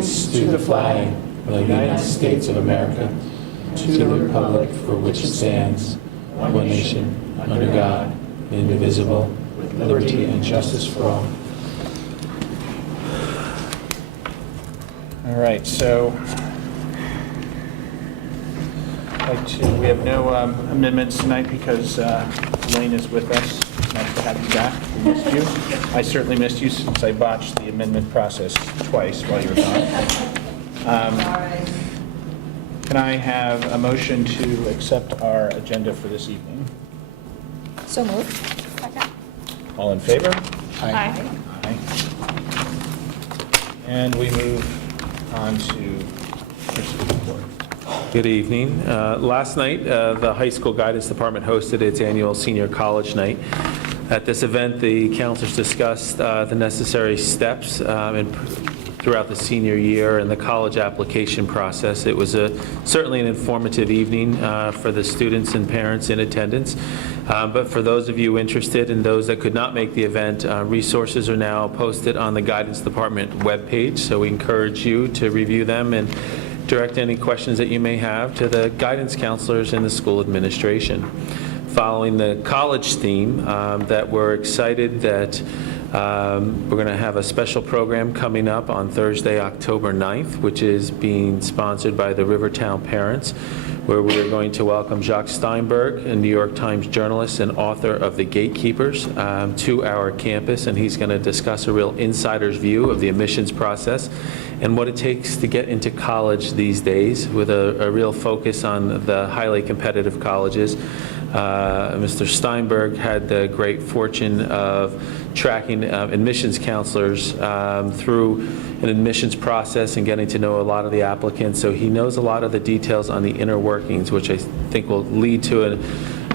allegiance to the flag of the United States of America, to the republic for which it stands, one nation, under God, indivisible, with liberty and justice for all. All right, so we have no amendments tonight because Elaine is with us. It's nice to have you back. We missed you. I certainly missed you since I botched the amendment process twice while you were gone. Can I have a motion to accept our agenda for this evening? So moved. Second. All in favor? Aye. Aye. And we move on to Mr. report. Good evening. Last night, the high school guidance department hosted its annual senior college night. At this event, the counselors discussed the necessary steps throughout the senior year and the college application process. It was certainly an informative evening for the students and parents in attendance. But for those of you interested and those that could not make the event, resources are now posted on the guidance department webpage. So we encourage you to review them and direct any questions that you may have to the guidance counselors and the school administration. Following the college theme, that we're excited that we're going to have a special program coming up on Thursday, October 9th, which is being sponsored by the Rivertown Parents, where we are going to welcome Jacques Steinberg, a New York Times journalist and author of The Gatekeepers, to our campus, and he's going to discuss a real insider's view of the admissions process and what it takes to get into college these days, with a real focus on the highly competitive colleges. Mr. Steinberg had the great fortune of tracking admissions counselors through an admissions process and getting to know a lot of the applicants. So he knows a lot of the details on the inner workings, which I think will lead to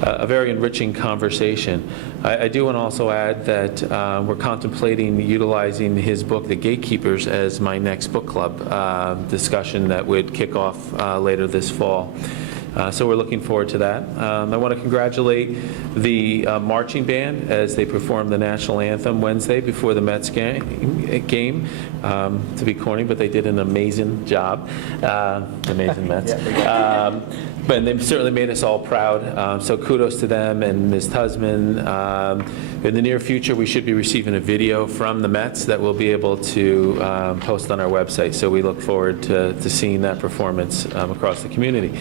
a very enriching conversation. I do want to also add that we're contemplating utilizing his book, The Gatekeepers, as my next book club discussion that would kick off later this fall. So we're looking forward to that. I want to congratulate the marching band as they performed the national anthem Wednesday before the Mets game. To be corny, but they did an amazing job. Amazing Mets. But they certainly made us all proud. So kudos to them and Ms. Husman. In the near future, we should be receiving a video from the Mets that we'll be able to post on our website. So we look forward to seeing that performance across the community.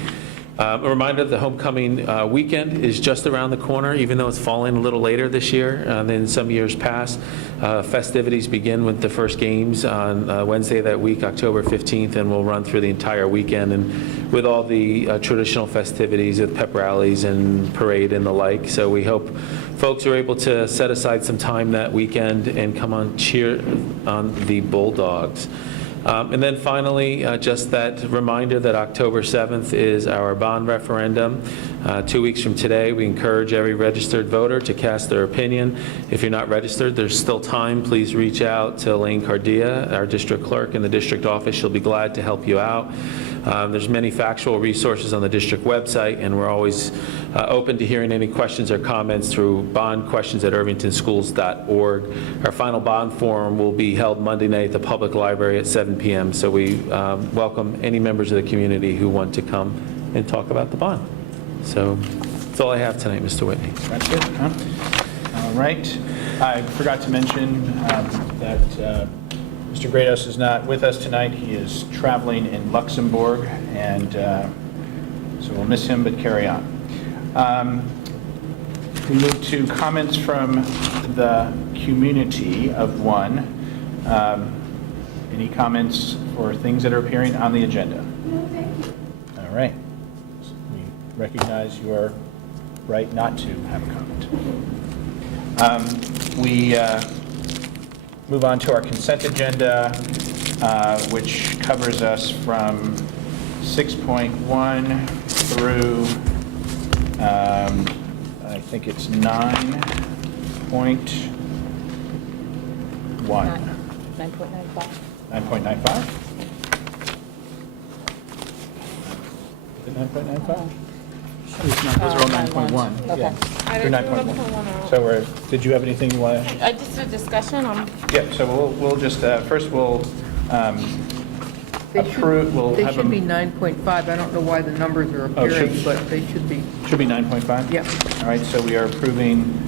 A reminder that the homecoming weekend is just around the corner, even though it's falling a little later this year than some years past. Festivities begin with the first games on Wednesday that week, October 15th, and will run through the entire weekend, and with all the traditional festivities with pep rallies and parade and the like. So we hope folks are able to set aside some time that weekend and come on cheer on the Bulldogs. And then finally, just that reminder that October 7th is our bond referendum. 2 weeks from today, we encourage every registered voter to cast their opinion. If you're not registered, there's still time. Please reach out to Elaine Cardia, our district clerk in the district office. She'll be glad to help you out. There's many factual resources on the district website, and we're always open to hearing any questions or comments through bondquestions@irvingtonschools.org. Our final bond forum will be held Monday night at the public library at 7 p.m. So we welcome any members of the community who want to come and talk about the bond. So that's all I have tonight, Mr. Whitney. That's good, huh? All right. I forgot to mention that Mr. Grados is not with us tonight. He is traveling in Luxembourg, and so we'll miss him, but carry on. We move to comments from the community of one. Any comments for things that are appearing on the agenda? No, thank you. All right. We recognize your right not to have a comment. We move on to our consent agenda, which covers us from 6.1 through, I think it's 9.1. 9.95. 9.95? Is it 9.95? Those are all 9.1. Okay. Yeah. I They're didn't 9.1. So did you have anything you want to? Just a discussion on. Yeah, so we'll just, first we'll we'll They have should be them, 9.5. I don't know why the numbers are Oh, should- appearing, but they should be, should be 9.5? yeah. All right, so we are approving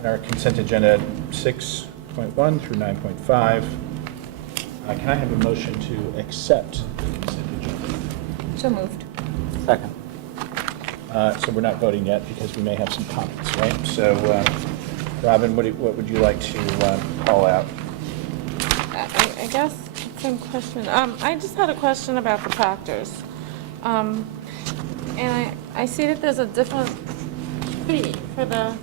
in our consent agenda 6.1 through 9.5. Can I have a motion to accept the consent agenda? So moved. Second. So we're not voting yet because we may have some comments, right? So, Robin, what would you like to call out? I guess some question. I just had a question about the proctors. And I see that there's a different fee for the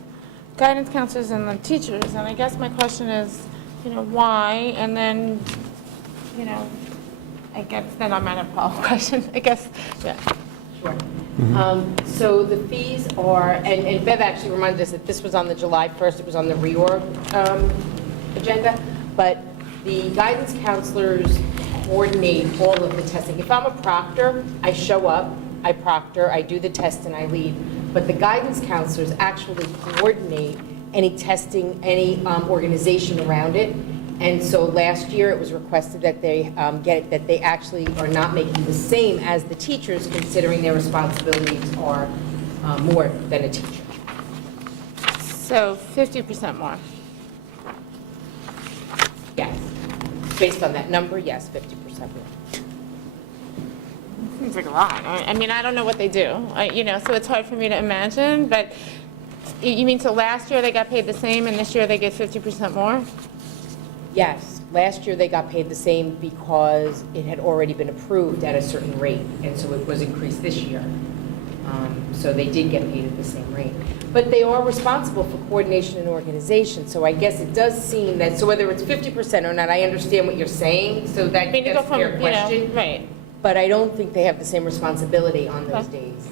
guidance counselors and the teachers. And I guess my question is, why? And then, I guess then I might have a follow-up question. I guess, yeah. Sure. So the fees are, and Bev actually reminded us that this was on the July 1st, it was on the reorg agenda, but the guidance counselors coordinate all of the testing. If I'm a proctor, I show up, I proctor, I do the test, and I leave. But the guidance counselors actually coordinate any testing, any organization around it. And so last year, it was requested that they that they actually are not making the same as the teachers, considering their responsibilities are more than a teacher. So 50% more. Yes. Based on that number, yes, 50% more. Seems like a lot. I mean, I don't know what they do, so it's hard for me to imagine, but you mean so last year they got paid the same and this year they get 50% more? Yes. Last year, they got paid the same because it had already been approved at a certain rate, and so it was increased this year. So they did get paid at the same rate. But they are responsible for coordination and organization, so I guess it does seem that, so whether it's 50% or not, I understand what you're saying, so I mean, to go that's a from, fair question. right. But I don't think they have the same responsibility on those Okay. days.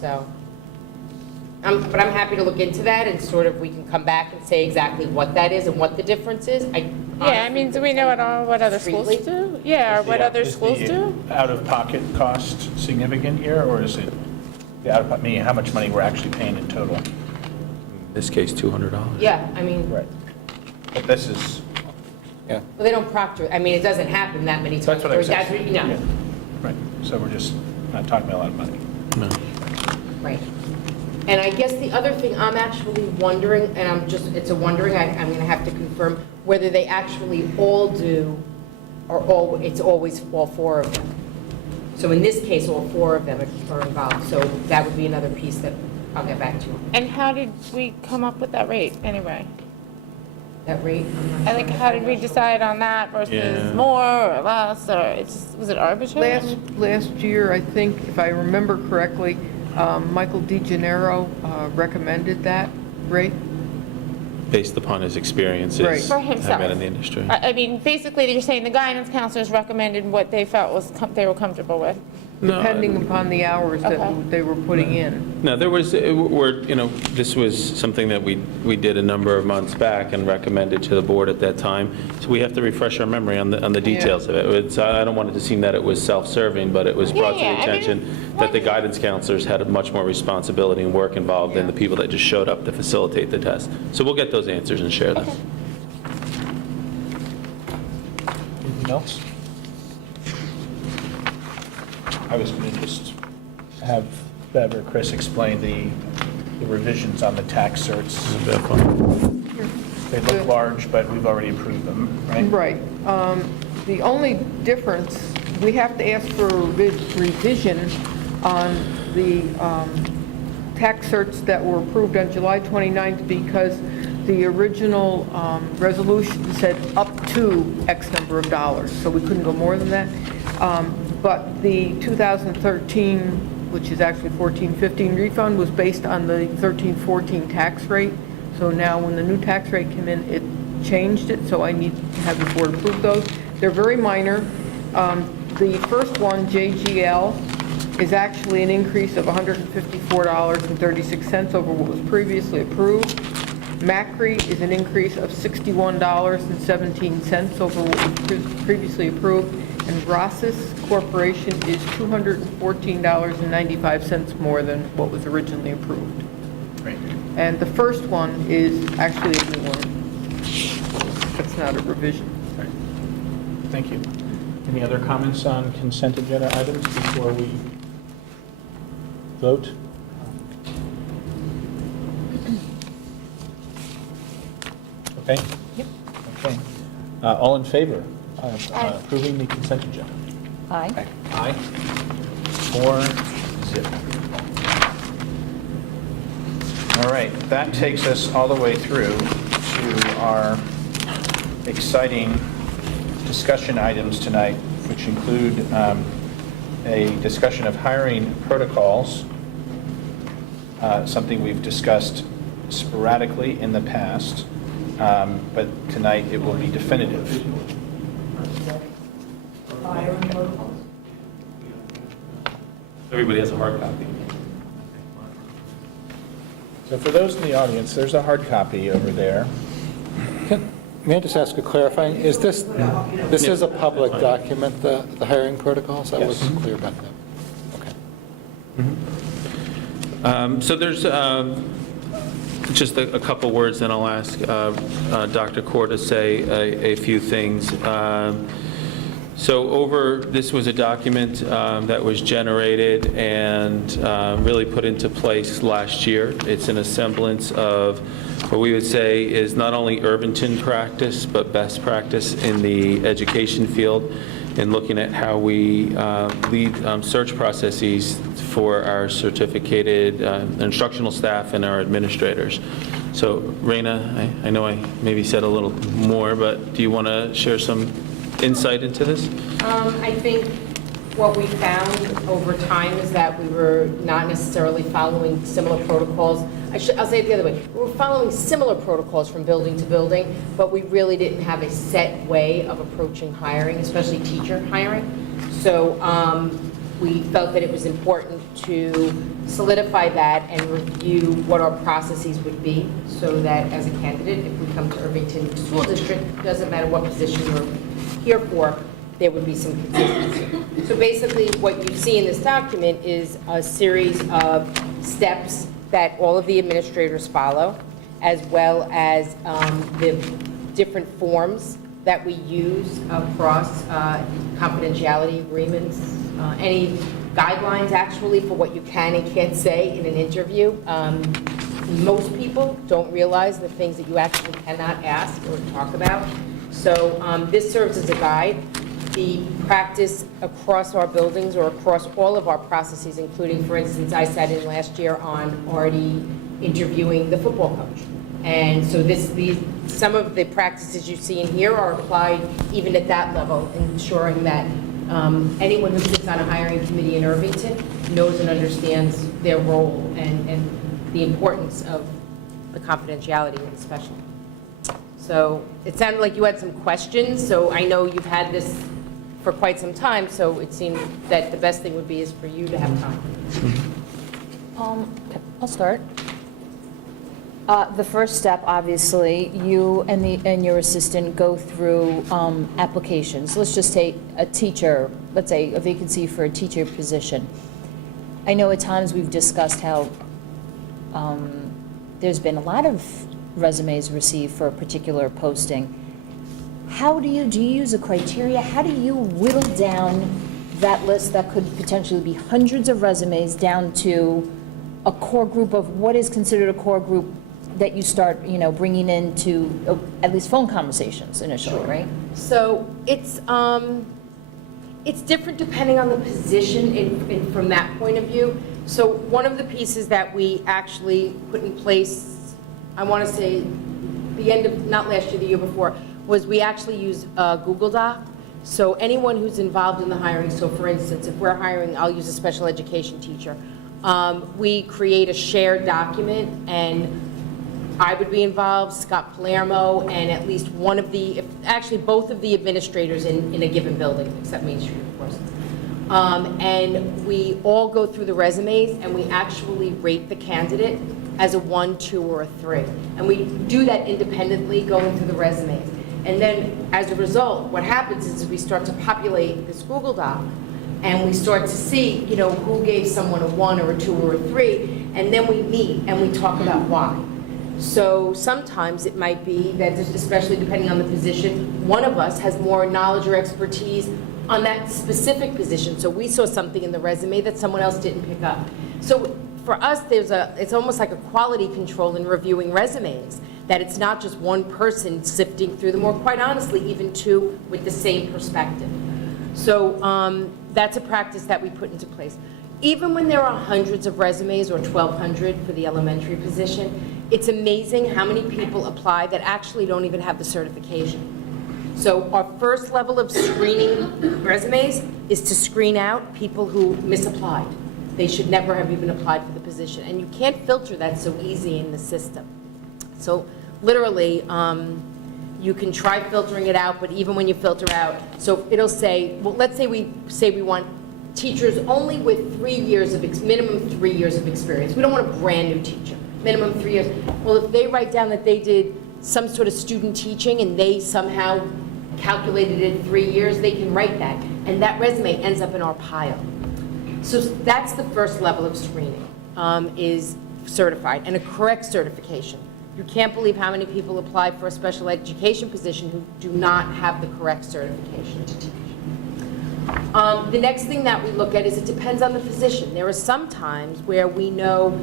So, but I'm happy to look into that, and sort of, we can come back and say exactly what that is and what the difference is. Yeah, I mean, do we know what other schools Discreetly? do? Yeah, or what other schools do? Out-of-pocket cost significant here, or is it the out-of-pocket, meaning how much money we're actually paying in total? In this case, $200. Yeah, I mean, Right. But this is, Yeah. well, they don't proctor, I mean, it doesn't happen that many times. that's what I'm Or saying. that's what- you know. Yeah. Right, so we're just not talking about a lot of money. No. Right. And I guess the other thing I'm actually wondering, and it's a wondering, I'm going to have to confirm, whether they actually all do, or it's always all four of them. So in this case, all four of them are involved, so that would be another piece that I'll get back to you. And how did we come up with that rate, anyway? That rate? I'm not I think, sure. how did we decide on that Yeah. versus more or less, or was it arbitrary? Last year, I think, if I remember correctly, Michael DeGennaro recommended that rate. Based upon his experiences. Right. For himself. Having been in the industry. I mean, basically, you're saying the guidance counselors recommended what they felt they were comfortable with. No, Depending upon the hours that Okay. they were putting in. No, there was, this was something that we did a number of months back and recommended to the board at that time. So we have to refresh our memory on the details of it. I don't want it to seem that it was self-serving, but it was brought to Yeah, the I mean, attention that the guidance counselors had much more responsibility and work involved than the people that just showed up to facilitate the test. So we'll get those answers and share them. Anything else? I was going to just have Bev or Chris explain the revisions on the tax certs. They look large, but we've already approved them, right? Right. The only difference, we have to ask for a revision on the tax certs that were approved on July 29th because the original resolution said up to X number of dollars, so we couldn't go more than that. But the 2013, which is actually 14-15 refund, was based on the 13-14 tax rate. So now when the new tax rate came in, it changed it, so I need to have the board approve those. They're very minor. The first one, JGL, is actually an increase of $154.36 over what was previously approved. Macri is an increase of $61.17 over what was previously approved. And Rossis Corporation is $214.95 more than what was originally approved. Great. And the first one is actually a new one. That's not a revision. Thank you. Any other comments on consent agenda items before we vote? Okay? Yep. Okay. All in favor of approving the consent agenda? Aye. Aye. 4-0. All right, that takes us all the way through to our exciting discussion items tonight, which include a discussion of hiring protocols, something we've discussed sporadically in the past, but tonight it will be definitive. Everybody has a hard copy. So for those in the audience, there's a hard copy over there. May I just ask a clarifying, is this is a public document, the hiring protocols? I Yes. wasn't clear about that. Okay. So there's just a couple words, then I'll ask Dr. Kaur to say a few things. So this was a document that was generated and really put into place last year. It's an semblance of what we would say is not only Irvington practice, but best practice in the education field in looking at how we lead search processes for our certificated instructional staff and our administrators. So, Raina, I know I maybe said a little more, but do you want to share some insight into this? I think what we found over time is that we were not necessarily following similar protocols. I'll say it the other way. We were following similar protocols from building to building, but we really didn't have a set way of approaching hiring, especially teacher hiring. So we felt that it was important to solidify that and review what our processes would be so that as a candidate, if we come to Irvington School District, doesn't matter what position you're here for, there would be some consistency. So basically, what you see in this document is a series of steps that all of the administrators follow, as well as the different forms that we use across confidentiality agreements, any guidelines actually for what you can and can't say in an interview. Most people don't realize the things that you actually cannot ask or talk about. So this serves as a guide. The practice across our buildings or across all of our processes, including, for instance, I sat in last year on already interviewing the football coach. And so some of the practices you see in here are applied even at that level, ensuring that anyone who sits on a hiring committee in Irvington knows and understands their role and the importance of the confidentiality especially. So it sounded like you had some questions, so I know you've had this for quite some time, so it seemed that the best thing would be is for you to have time. I'll start. The first step, obviously, you and your assistant go through applications. Let's just take a teacher, let's say a vacancy for a teacher position. I know at times we've discussed how there's been a lot of resumes received for a particular posting. How do you use a criteria? How do you whittle down that list that could potentially be hundreds of resumes down to a core group of what is considered a core group that you start, bringing into at least phone conversations initially, right? So it's different depending on the position from that point of view. So one of the pieces that we actually put in place, I want to say the end of, not last year, the year before, was we actually use Google Doc. So anyone who's involved in the hiring, so for instance, if we're hiring, I'll use a special education teacher, we create a shared document, and I would be involved, Scott Palermo, and at least one of actually both of the administrators in a given building, except Main Street, of course. And we all go through the resumes, and we actually rate the candidate as a 1, 2, or a 3. And we do that independently, going through the resumes. And then, as a result, what happens is we start to populate this Google Doc, and we start to see, who gave someone a 1 or a 2 or a 3, and then we meet and we talk about why. So sometimes it might be that, especially depending on the position, one of us has more knowledge or expertise on that specific position. So we saw something in the resume that someone else didn't pick up. So for us, it's almost like a quality control in reviewing resumes, that it's not just one person sifting through them, or quite honestly, even two with the same perspective. So that's a practice that we put into place. Even when there are hundreds of resumes, or 1,200 for the elementary position, it's amazing how many people apply that actually don't even have the certification. So our first level of screening resumes is to screen out people who misapplied. They should never have even applied for the position. And you can't filter that so easy in the system. So literally, you can try filtering it out, but even when you filter out, so it'll say, well, let's say we want teachers only with 3 years of, minimum 3 years of experience. We don't want a brand new teacher, minimum 3 years. Well, if they write down that they did some sort of student teaching and they somehow calculated it 3 years, they can write that. And that resume ends up in our pile. So that's the first level of screening, is certified, and a correct certification. You can't believe how many people apply for a special education position who do not have the correct certification to teach. The next thing that we look at is it depends on the position. There are some times where we know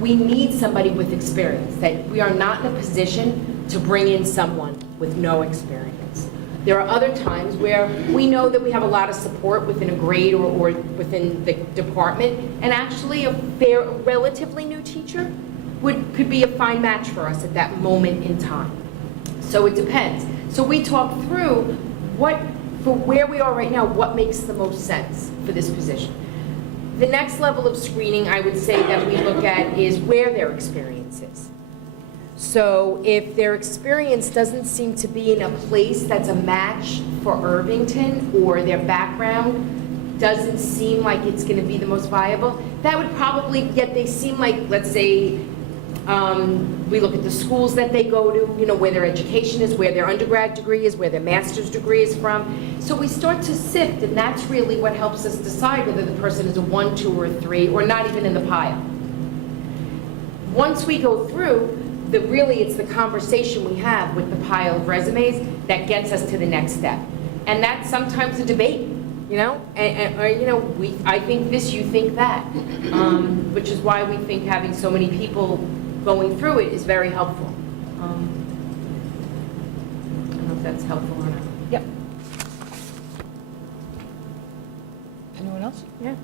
we need somebody with experience, that we are not in a position to bring in someone with no experience. There are other times where we know that we have a lot of support within a grade or within the department, and actually a relatively new teacher could be a fine match for us at that moment in time. So it depends. So we talk through for where we are right now, what makes the most sense for this position. The next level of screening I would say that we look at is where their experience is. So if their experience doesn't seem to be in a place that's a match for Irvington, or their background doesn't seem like it's going to be the most viable, that would probably they seem like, let's say, we look at the schools that they go to, where their education is, where their undergrad degree is, where their master's degree is from. So we start to sift, and that's really what helps us decide whether the person is a 1, 2, or 3, or not even in the pile. Once we go through, it's the conversation we have with the pile of resumes that gets us to the next step. And that's sometimes a debate, I think this, you think that, which is why we think having so many people going through it is very helpful. I don't know if that's helpful or not. Yep. Anyone else? Yeah.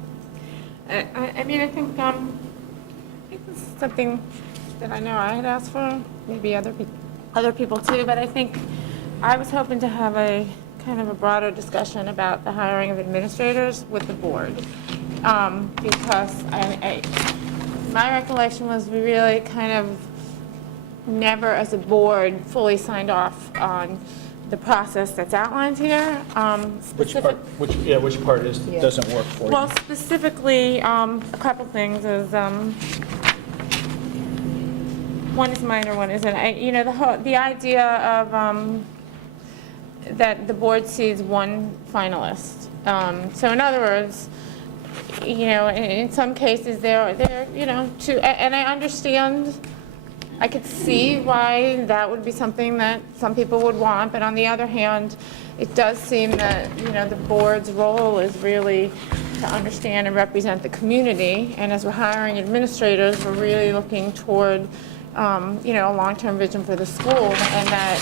I mean, I think this is something that I know I had asked for, maybe other people too, but I think I was hoping to have a kind of a broader discussion about the hiring of administrators with the board, because my recollection was we really kind of never, as a board, fully signed off on the process that's outlined here. Which part doesn't work for you? Well, specifically, a couple things is, one is minor, one isn't. The idea of that the board sees one finalist. So in other words, in some cases there two, and I understand. I could see why that would be something that some people would want, but on the other hand, it does seem that, the board's role is really to understand and represent the community, and as we're hiring administrators, we're really looking toward, a long-term vision for the school, and that,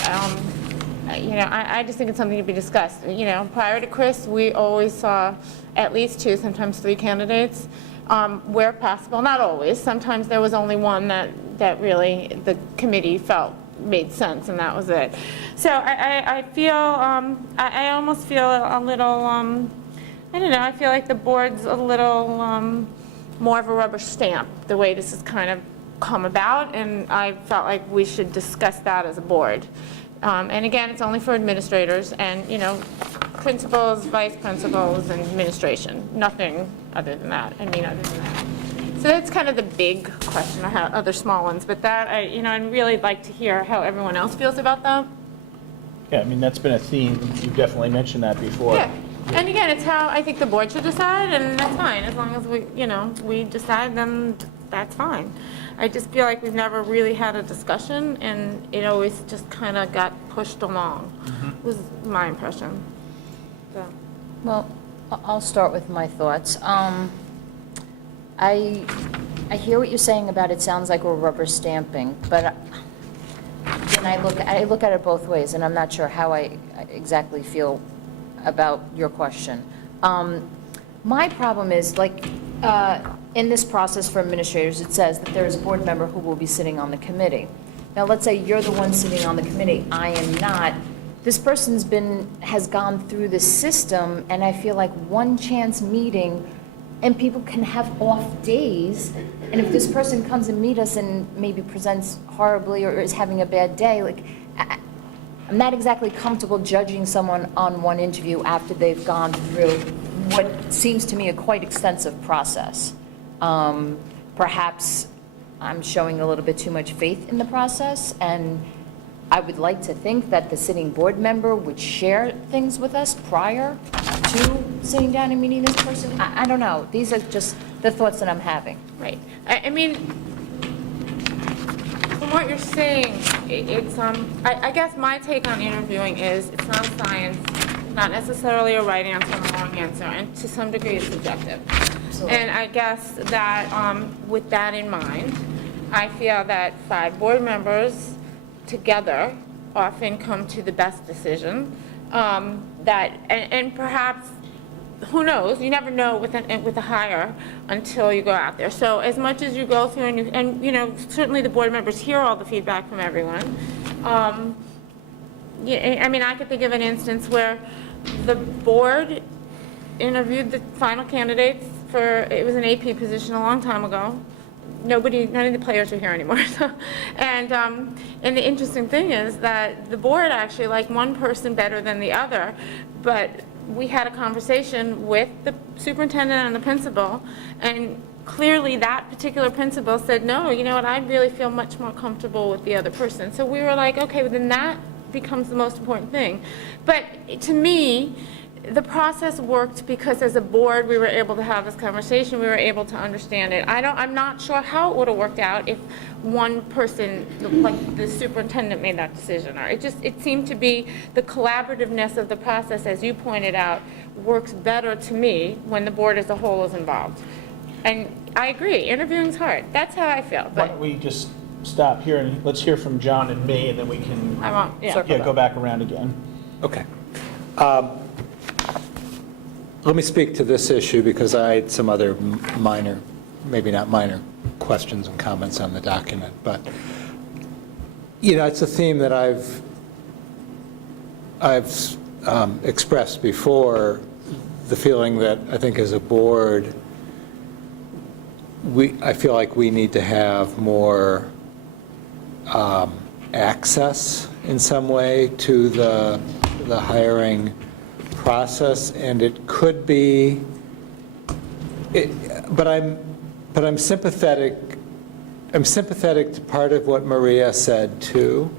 I just think it's something to be discussed. Prior to Chris, we always saw at least 2, sometimes 3 candidates, where possible, not always. Sometimes there was only one that really the committee felt made sense, and that was it. So I feel, I almost feel a little, I don't know, I feel like the board's a little more of a rubber stamp, the way this has kind of come about, and I felt like we should discuss that as a board. And again, it's only for administrators and, principals, vice principals, and administration. Nothing other than that. So that's kind of the big question. I have other small ones, but that, I'd really like to hear how everyone else feels about that. Yeah, that's been a theme. You've definitely mentioned that before. Yeah. And again, it's how I think the board should decide, and that's fine. As long as we decide, then that's fine. I just feel like we've never really had a discussion, and it always just kind of got pushed along, was my impression. So. Well, I'll start with my thoughts. I hear what you're saying about it sounds like we're rubber stamping, but then I look at it both ways, and I'm not sure how I exactly feel about your question. My problem is, like, in this process for administrators, it says that there is a board member who will be sitting on the committee. Now, let's say you're the one sitting on the committee, I am not. This person's has gone through the system, and I feel like one chance meeting, and people can have off days, and if this person comes and meet us and maybe presents horribly or is having a bad day, like, I'm not exactly comfortable judging someone on one interview after they've gone through what seems to me a quite extensive process. Perhaps I'm showing a little bit too much faith in the process, and I would like to think that the sitting board member would share things with us prior to sitting down and meeting this person. I don't know. These are just the thoughts that I'm having. Right. I mean, from what you're saying, it's, I guess my take on interviewing is it's not science, not necessarily a right answer and a wrong answer, and to some degree it's subjective. Absolutely. And I guess that with that in mind, I feel that 5 board members together often come to the best decision. And perhaps, who knows, you never know with a hire until you go out there. So as much as you go through and you know, certainly the board members hear all the feedback from everyone. Yeah, I mean, I could think of an instance where the board interviewed the final candidates for, it was an AP position a long time ago. None of the players are here anymore. And the interesting thing is that the board actually liked one person better than the other, but we had a conversation with the superintendent and the principal, and clearly that particular principal said, no, you know what, I really feel much more comfortable with the other person. So we were like, okay, well then that becomes the most important thing. But to me, the process worked because as a board, we were able to have this conversation, we were able to understand it. I'm not sure how it would have worked out if one person, like the superintendent, made that decision. Or it seemed to be the collaborativeness of the process, as you pointed out, works better to me when the board as a whole is involved. And I agree, interviewing's hard. That's how I feel. Why But don't we just stop here and let's hear from John and me, and then we can I won't, yeah. go back around again. Okay. Let me speak to this issue because I had some other minor, maybe not minor, questions and comments on the document. But, you know, it's a theme that I've expressed before, the feeling that I think as a board, I feel like we need to have more access in some way to the hiring process, and it could be, but I'm sympathetic. I'm sympathetic to part of what Maria said too,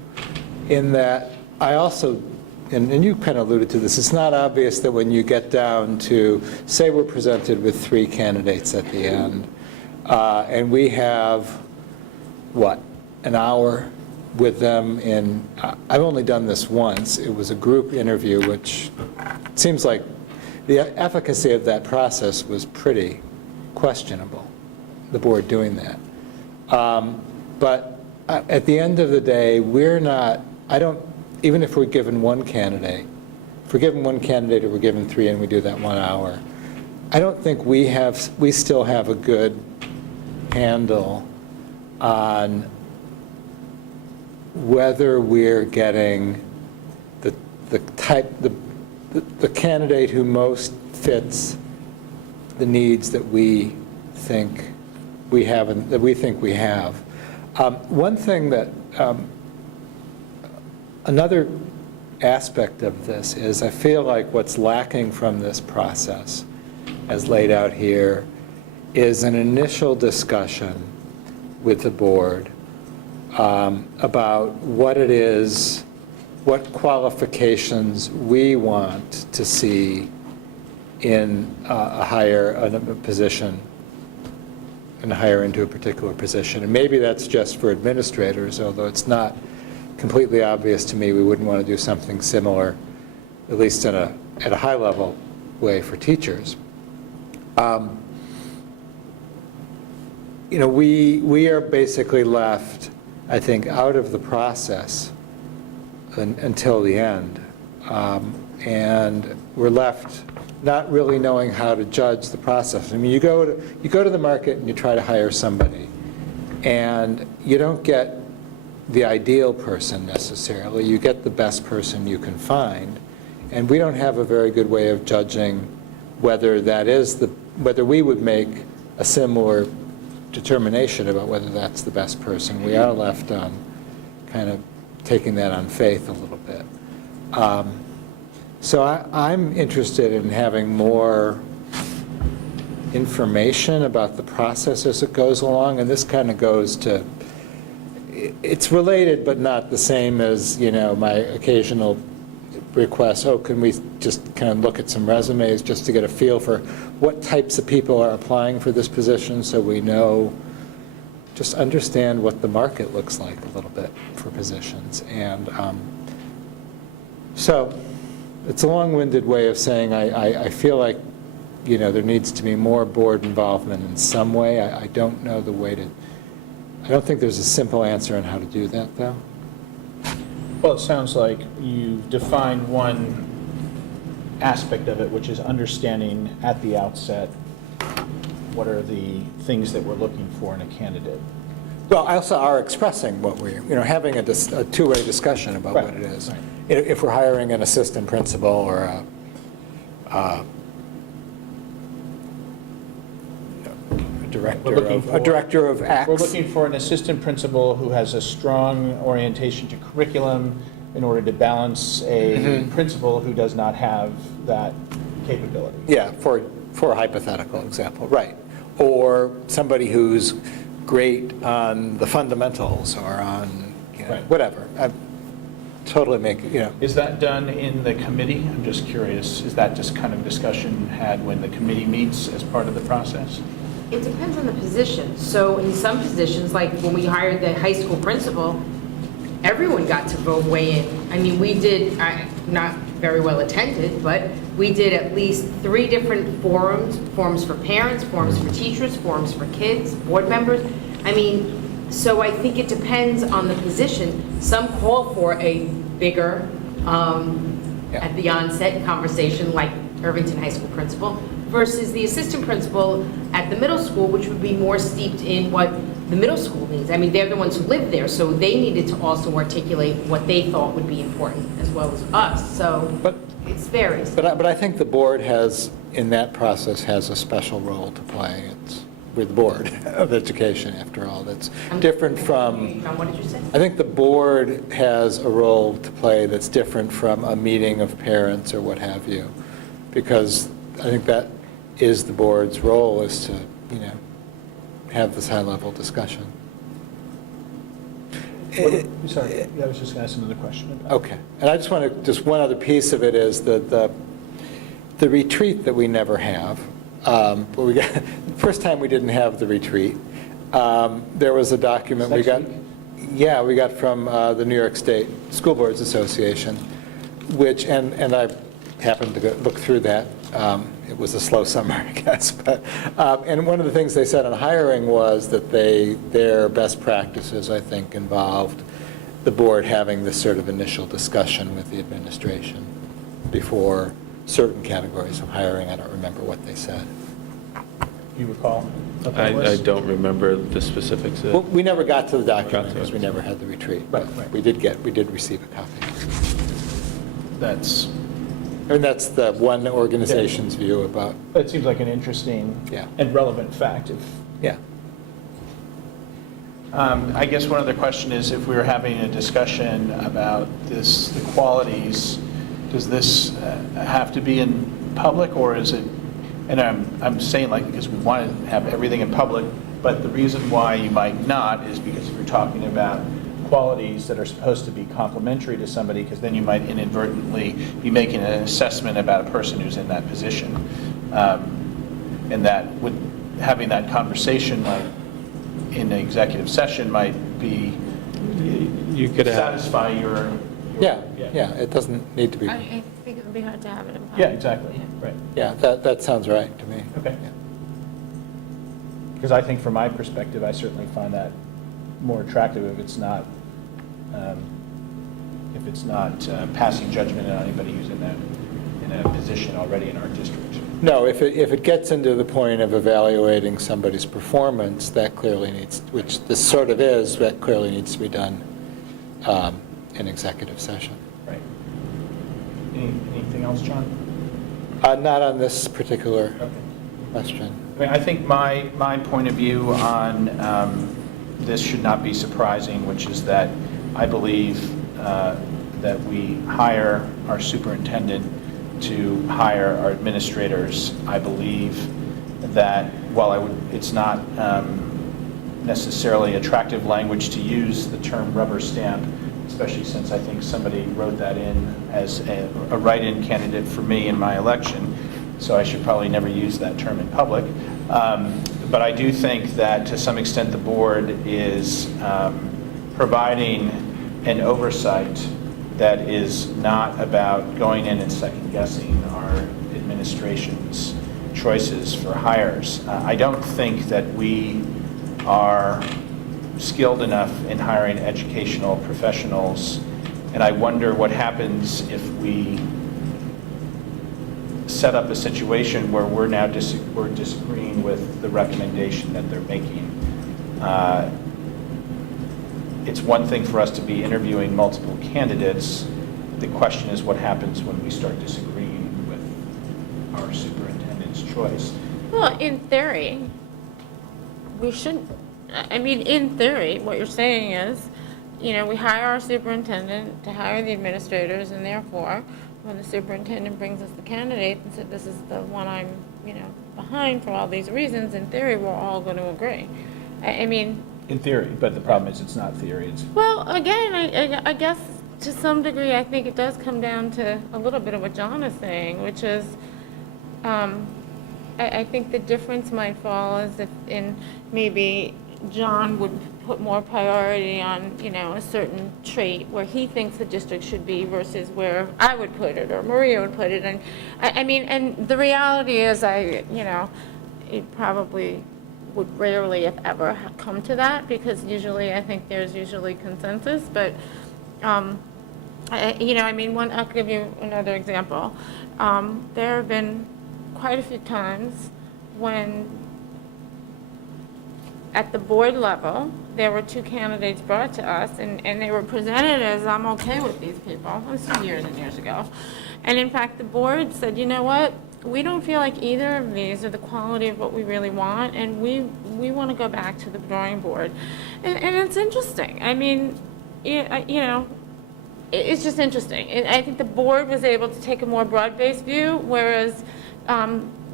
in that I also, and you kind of alluded to this, it's not obvious that when you get down to, say we're presented with 3 candidates at the end, and we have, what, an hour with them in, I've only done this once, it was a group interview, which seems like the efficacy of that process was pretty questionable, the board doing that. But at the end of the day, we're not, even if we're given one candidate, if we're given one candidate or we're given 3 and we do that 1 hour, I don't think we still have a good handle on whether we're getting the candidate who most fits the needs that we think we have and that we think we have. One thing that another aspect of this is I feel like what's lacking from this process, as laid out here, is an initial discussion with the board about what it is, what qualifications we want to see in a position, and hire into a particular position. And maybe that's just for administrators, although it's not completely obvious to me we wouldn't want to do something similar, at least at a high level, way for teachers. You know, we are basically left, I think, out of the process until the end. And we're left not really knowing how to judge the process. I mean, you go to the market and you try to hire somebody, and you don't get the ideal person necessarily. You get the best person you can find. And we don't have a very good way of judging whether whether we would make a similar determination about whether that's the best person. We are left kind of taking that on faith a little bit. So I'm interested in having more information about the process as it goes along, and this kind of goes to, it's related but not the same as, you know, my occasional request, can we just kind of look at some resumes just to get a feel for what types of people are applying for this position, so we know, just understand what the market looks like a little bit for positions. And so it's a long-winded way of saying I feel like, you know, there needs to be more board involvement in some way. I don't know the way to, I don't think there's a simple answer on how to do that, though. Well, it sounds like you've defined one aspect of it, which is understanding at the outset what are the things that we're looking for in a candidate. Well, I also are expressing what we're, you know, having a two-way discussion about what it is. Right. If we're hiring an assistant principal or a director of X. We're looking for an assistant principal who has a strong orientation to curriculum in order to balance a principal who does not have that capability. Yeah, for a hypothetical example, right. Or somebody who's great on the fundamentals or on, you know, Right. whatever. I totally make, you know. Is that done in the committee? I'm just curious. Is that just kind of discussion had when the committee meets as part of the process? It depends on the position. So in some positions, like when we hired the high school principal, everyone got to vote weigh in. I mean, we did, not very well attended, but we did at least 3 different forums for parents, forums for teachers, forums for kids, board members. I mean, so I think it depends on the position. Some call for a bigger, at the onset conversation, like Irvington High School principal, versus the assistant principal at the middle school, which would be more steeped in what the middle school needs. I mean, they're the ones who live there, so they needed to also articulate what they thought would be important, as well as us, so it varies. But I think the board has, in that process, has a special role to play. We're the Board of Education, after all. That's different from... What did you say? I think the board has a role to play that's different from a meeting of parents or what have you, because I think that is the board's role, is to, you know, have this high-level discussion. Sorry, I was just going to ask another question. Okay. And I just want to, just one other piece of it is the retreat that we never have. But we got, the first time we didn't have the retreat, there was a document we got. Yeah, we got from the New York State School Boards Association, which, and I happened to look through that. It was a slow summer, I guess. But, and one of the things they said on hiring was that their best practices, I think, involved the board having this sort of initial discussion with the administration before certain categories of hiring. I don't remember what they said. You recall? I don't remember the specifics of Well, we never got to the document Got to because it. we never had the retreat. Right, But right. we did receive a copy. That's, And that's the one organization's view about, it seems like an interesting Yeah. and relevant fact. yeah. I guess one other question is, if we were having a discussion about this, the qualities, does this have to be in public, or is it, and I'm saying like because we want to have everything in public, but the reason why you might not is because if you're talking about qualities that are supposed to be complementary to somebody, because then you might inadvertently be making an assessment about a person who's in that position. And that would, having that conversation like in the executive session might be, You could have, satisfy your Yeah, it doesn't need to be. I think it would be hard to have it in public. Yeah, exactly. Yeah. Right. Yeah, that sounds right to me. Okay. Yeah. Because I think from my perspective, I certainly find that more attractive if it's not passing judgment on anybody who's in a position already in our district. No, if it gets into the point of evaluating somebody's performance, that clearly needs, which this sort of is, that clearly needs to be done in executive session. Right. Anything else, John? Not on this particular Okay. question. I mean, I think my point of view on this should not be surprising, which is that I believe that we hire our superintendent to hire our administrators. I believe that while it's not necessarily attractive language to use the term rubber stamp, especially since I think somebody wrote that in as a write-in candidate for me in my election, so I should probably never use that term in public. But I do think that to some extent the board is providing an oversight that is not about going in and second-guessing our administration's choices for hires. I don't think that we are skilled enough in hiring educational professionals, and I wonder what happens if we set up a situation where we're now we're disagreeing with the recommendation that they're making. It's one thing for us to be interviewing multiple candidates. The question is what happens when we start disagreeing with our superintendent's choice. Well, in theory, we shouldn't. I mean, in theory, what you're saying is, we hire our superintendent to hire the administrators, and therefore, when the superintendent brings us the candidate and said, this is the one I'm, behind for all these reasons, in theory, we're all going to agree. I mean... In theory, but the problem is it's not theory. It's well, again, I guess to some degree, I think it does come down to a little bit of what John is saying, which is, I think the difference might fall is if maybe John would put more priority on, a certain trait where he thinks the district should be versus where I would put it or Maria would put it. And I mean, and the reality is it probably would rarely, if ever, come to that, because usually I think there's usually consensus. But I'll give you another example. There have been quite a few times when at the board level, there were two candidates brought to us, and they were presented as, I'm okay with these people. This was years and years ago. And in fact, the board said, you know what? We don't feel like either of these are the quality of what we really want, and we want to go back to the drawing board. And it's interesting. I mean, it's just interesting. I think the board was able to take a more broad-based view, whereas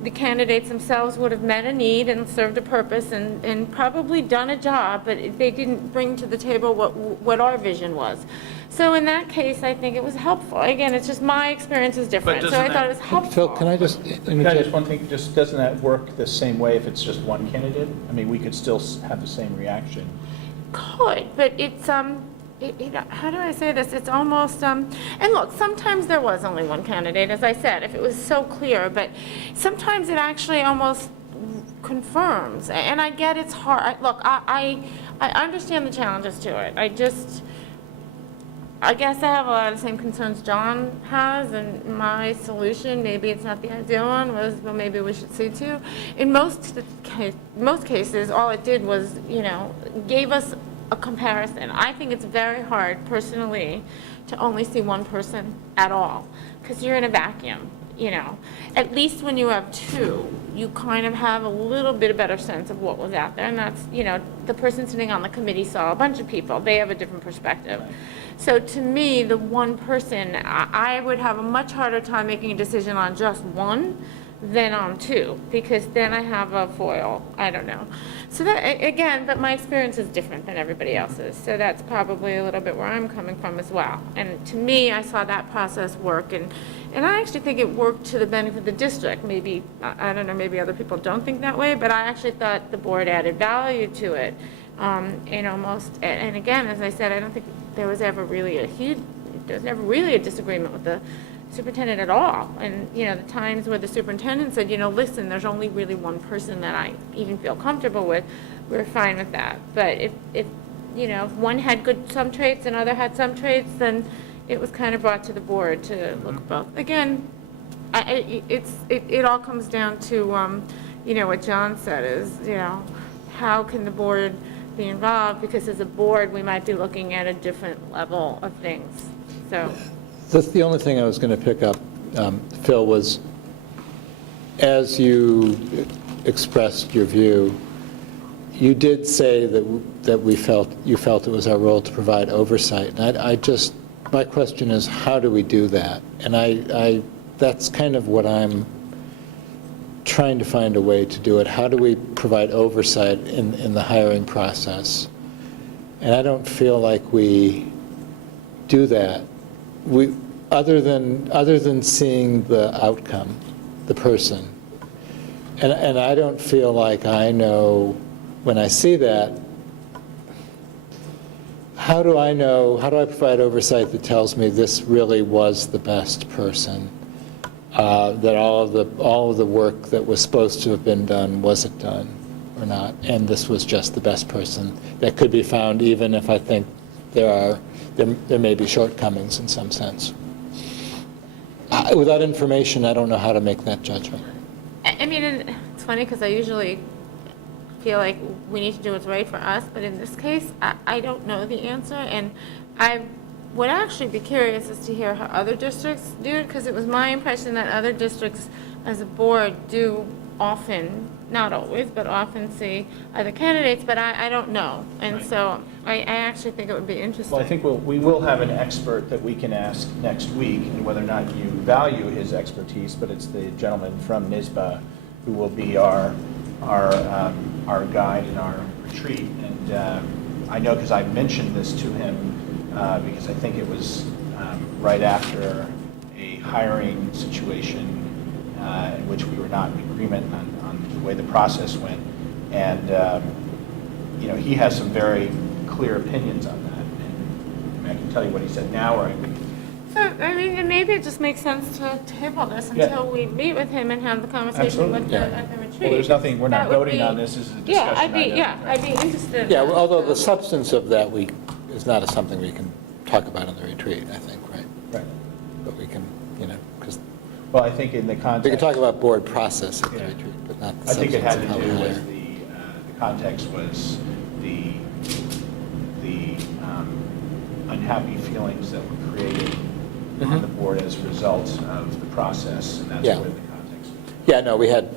the candidates themselves would have met a need and served a purpose and probably done a job, but they didn't bring to the table what our vision was. So in that case, I think it was helpful. Again, it's just my experience is different, so I thought it was helpful. Phil, can I just just one thing, just doesn't that work the same way if it's just one candidate? I mean, we could still have the same reaction. Could, but it's how do I say this? It's almost and look, sometimes there was only one candidate, as I said, if it was so clear, but sometimes it actually almost confirms. And I get it's hard. Look, I understand the challenges to it. I guess I have a lot of the same concerns John has, and my solution, maybe it's not the ideal one, was, well, maybe we should see two. In most cases, all it did was, gave us a comparison. I think it's very hard, personally, to only see one person at all, because you're in a vacuum, At least when you have two, you kind of have a little bit of better sense of what was out there, and that's, the person sitting on the committee saw a bunch of people. They have a different perspective. So to me, the one person, I would have a much harder time making a decision on just one than on two, because then I have a foil. I don't know. So that, again, but my experience is different than everybody else's, so that's probably a little bit where I'm coming from as well. And to me, I saw that process work, and I actually think it worked to the benefit of the district. Maybe, I don't know, maybe other people don't think that way, but I actually thought the board added value to it. And again, as I said, I don't think there was ever really a disagreement with the superintendent at all. And, the times where the superintendent said, listen, there's only really one person that I even feel comfortable with, we're fine with that. But if one had some traits and other had some traits, then it was kind of brought to the board to look at both. Again, it all comes down to, what John said is, how can the board be involved? Because as a board, we might be looking at a different level of things, so. That's the only thing I was going to pick up, Phil, was as you expressed your view, you did say that you felt it was our role to provide oversight. And my question is, how do we do that? And that's kind of what I'm trying to find a way to do it. How do we provide oversight in the hiring process? And I don't feel like we do that. Other than seeing the outcome, the person. And I don't feel like I know, when I see that, how do I provide oversight that tells me this really was the best person? That all of the work that was supposed to have been done wasn't done or not, and this was just the best person that could be found, even if I think there may be shortcomings in some sense. Without information, I don't know how to make that judgment. I mean, it's funny because I usually feel like we need to do what's right for us, but in this case, I don't know the answer, and I would actually be curious as to hear how other districts do it, because it was my impression that other districts as a board do often, not always, but often see other candidates, but I don't know. And so I actually think it would be interesting. Well, I think we will have an expert that we can ask next week, and whether or not you value his expertise, but it's the gentleman from NISBA who will be our guide in our retreat. And I know because I mentioned this to him because I think it was right after a hiring situation in which we were not in agreement on the way the process went. And, he has some very clear opinions on that. And I can tell you what he said now, or I can. So, I mean, and maybe it just makes sense to table this until we meet with him and have the conversation with at the retreat. Well, there's nothing, we're not That would voting be- on this, this is a discussion item. I'd be interested in Yeah, that. although the substance of that is not something we can talk about in the retreat, I think, right? Right. But we can, because Well, I think in the context. we can talk about board process at the Yeah. retreat, but not the I think it had substance to of how do we hire. with the context was the unhappy feelings that were created on the board as a result of the process, and that's Yeah. where the context was. Yeah, no, we had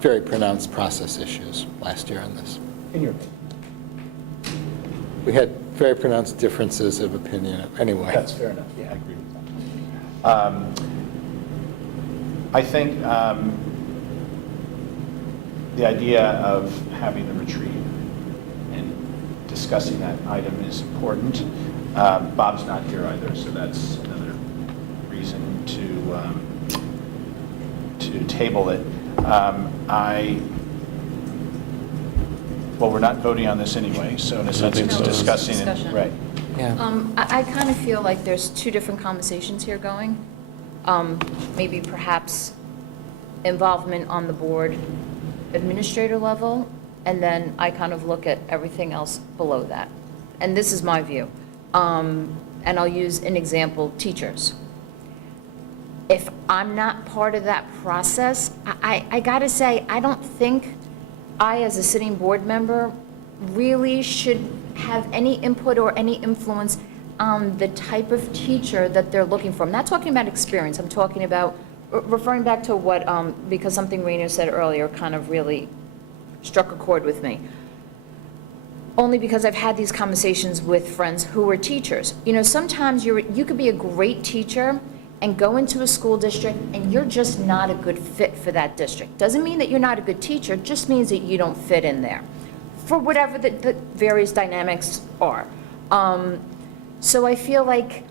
very pronounced process issues last year on this. In your opinion. We had very pronounced differences of opinion, anyway. That's fair enough, yeah, I agree with that. I think the idea of having the retreat and discussing that item is important. Bob's not here either, so that's another reason to table it. Well, we're not voting on this anyway, so in a sense, it's No, it's discussing. discussion. Right. Yeah. I kind of feel like there's two different conversations here going. Maybe perhaps involvement on the board administrator level, and then I kind of look at everything else below that. And this is my view. And I'll use an example, teachers. If I'm not part of that process, I gotta say, I don't think I, as a sitting board member, really should have any input or any influence on the type of teacher that they're looking for. I'm not talking about experience, I'm talking about, referring back to what, because something Rena said earlier kind of really struck a chord with me. Only because I've had these conversations with friends who are teachers. Sometimes you could be a great teacher and go into a school district and you're just not a good fit for that district. Doesn't mean that you're not a good teacher, it just means that you don't fit in there, for whatever the various dynamics are. So I feel like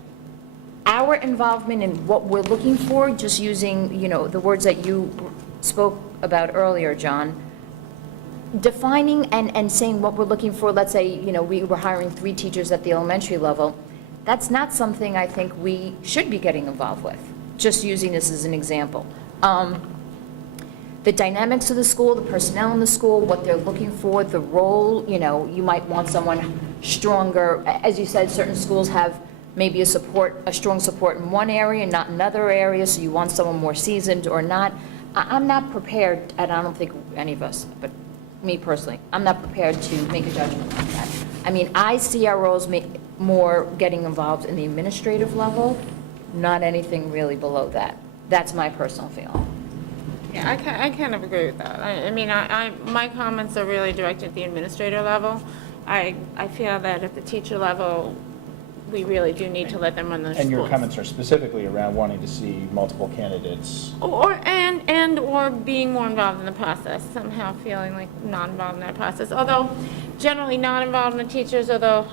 our involvement in what we're looking for, just using, the words that you spoke about earlier, John, defining and saying what we're looking for, let's say, we were hiring 3 teachers at the elementary level, That's not something I think we should be getting involved with, just using this as an example. The dynamics of the school, the personnel in the school, what they're looking for, the role, you might want someone stronger. As you said, certain schools have maybe a strong support in one area and not in another area, so you want someone more seasoned or not. I'm not prepared, and I don't think any of us, but me personally, I'm not prepared to make a judgment on that. I mean, I see our roles more getting involved in the administrative level, not anything really below that. That's my personal feeling. Yeah, I kind of agree with that. I mean, my comments are really directed at the administrator level. I feel that at the teacher level, we really do need to let them run those schools. And your comments are specifically around wanting to see multiple candidates. Or being more involved in the process, somehow feeling like not involved in that process. Although generally not involved in the teachers, although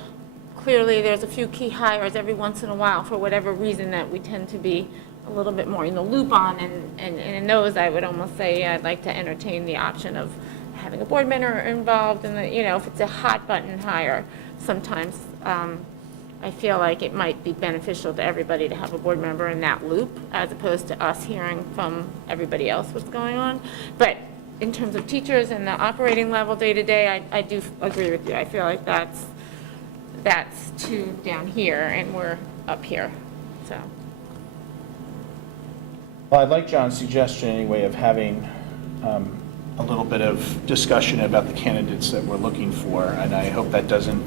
clearly there's a few key hires every once in a while for whatever reason that we tend to be a little bit more in the loop on, and in those I would almost say I'd like to entertain the option of having a board member involved in the, if it's a hot button hire, sometimes I feel like it might be beneficial to everybody to have a board member in that loop as opposed to us hearing from everybody else what's going on. But in terms of teachers and the operating level day to day, I do agree with you. I feel like that's too down here and we're up here, so. Well, I'd like John's suggestion anyway of having a little bit of discussion about the candidates that we're looking for, and I hope that doesn't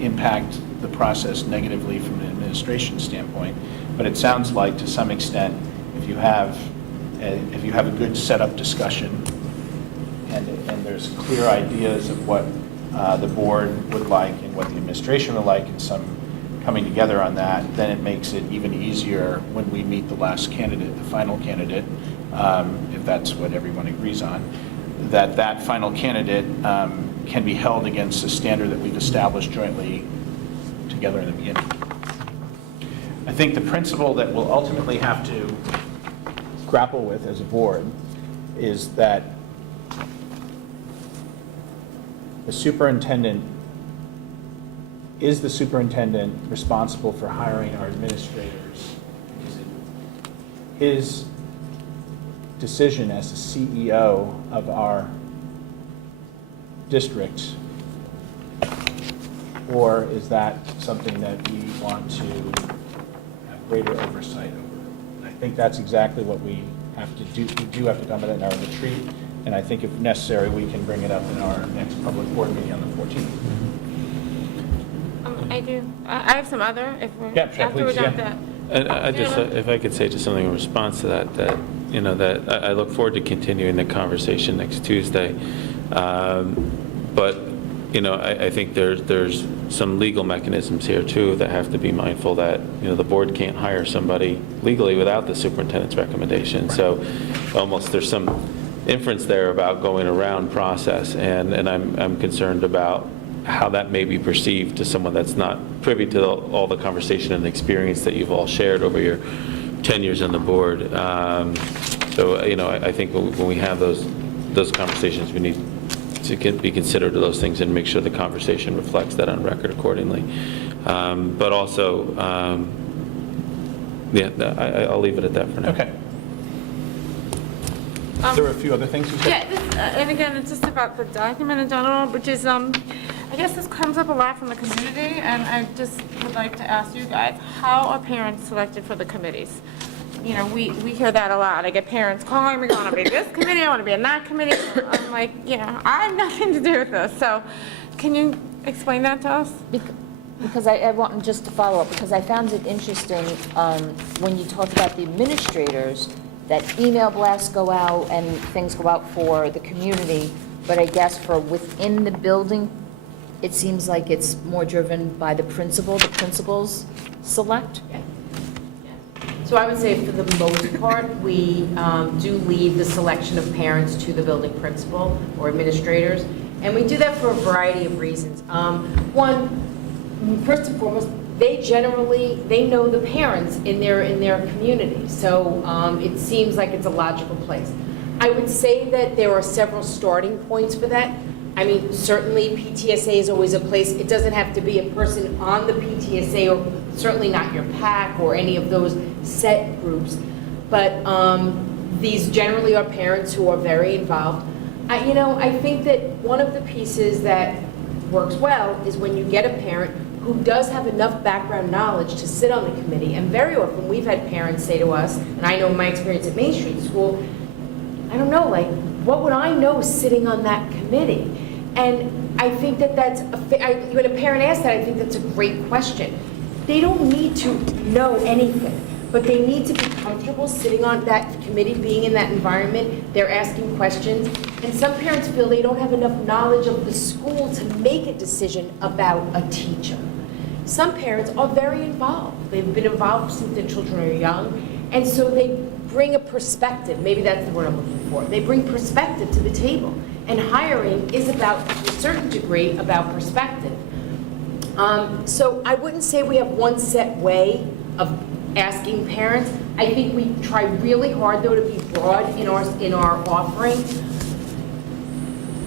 impact the process negatively from an administration standpoint. But it sounds like to some extent, if you have a good setup discussion and there's clear ideas of what the board would like and what the administration would like, and some coming together on that, then it makes it even easier when we meet the last candidate, the final candidate, if that's what everyone agrees on, that final candidate can be held against a standard that we've established jointly together in the beginning. I think the principle that we'll ultimately have to grapple with as a board is that the superintendent is the superintendent responsible for hiring our administrators? Is it his decision as the CEO of our district? Or is that something that we want to have greater oversight over? I think that's exactly what we have to do. We do have to come at it in our retreat, and I think if necessary, we can bring it up in our next public board meeting on the 14th. I do. I have some other, if we're, Yeah, sure, after we're please, done yeah. with that. And I just, if I could say just something in response to that, that I look forward to continuing the conversation next Tuesday. But, I think there's some legal mechanisms here too that have to be mindful that, the board can't hire somebody legally without the superintendent's recommendation. So almost there's some inference there about going around process, and I'm concerned about how that may be perceived to someone that's not privy to all the conversation and experience that you've all shared over your tenures on the board. So, I think when we have those conversations, we need to be considerate of those things and make sure the conversation reflects that on record accordingly. But also, I'll leave it at that for now. Okay. There were a few other things you said? Yeah, and again, it's just about the document in general, which is, I guess this comes up a lot from the community, and I just would like to ask you guys, how are parents selected for the committees? We hear that a lot. I get parents calling me, I want to be this committee, I want to be in that committee. I'm like, I have nothing to do with this. So can you explain that to us? Because I want just to follow up, because I found it interesting when you talked about the administrators, that email blasts go out and things go out for the community, but I guess for within the building, it seems like it's more driven by the principal. The principals select? So I would say for the most part, we do leave the selection of parents to the building principal or administrators, and we do that for a variety of reasons. One, first and foremost, they know the parents in their community, so it seems like it's a logical place. I would say that there are several starting points for that. I mean, certainly PTSA is always a place, it doesn't have to be a person on the PTSA, or certainly not your PAC or any of those set groups, but these generally are parents who are very involved. I think that one of the pieces that works well is when you get a parent who does have enough background knowledge to sit on the committee, and very often we've had parents say to us, and I know in my experience at Main Street School, I don't know, like, what would I know sitting on that committee? And I think that when a parent asks that, I think that's a great question. They don't need to know anything, but they need to be comfortable sitting on that committee, being in that environment. They're asking questions. And some parents feel they don't have enough knowledge of the school to make a decision about a teacher. Some parents are very involved. They've been involved since their children are young, and so they bring a perspective. Maybe that's the word I'm looking for. They bring perspective to the table. And hiring is about, to a certain degree, about perspective. So I wouldn't say we have one set way of asking parents. I think we try really hard, though, to be broad in our offering.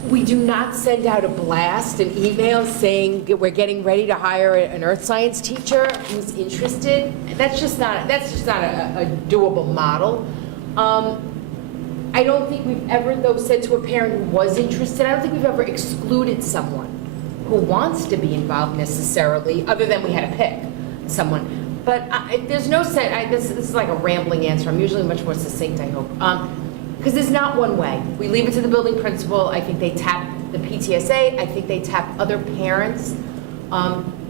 We do not send out a blast, an email saying we're getting ready to hire an earth science teacher who's interested. That's just not a doable model. I don't think we've ever, though, said to a parent who was interested, I don't think we've ever excluded someone who wants to be involved necessarily, other than we had to pick someone. But there's no set, this is like a rambling answer. I'm usually much more succinct, I hope. Because there's not one way. We leave it to the building principal. I think they tap the PTSA. I think they tap other parents,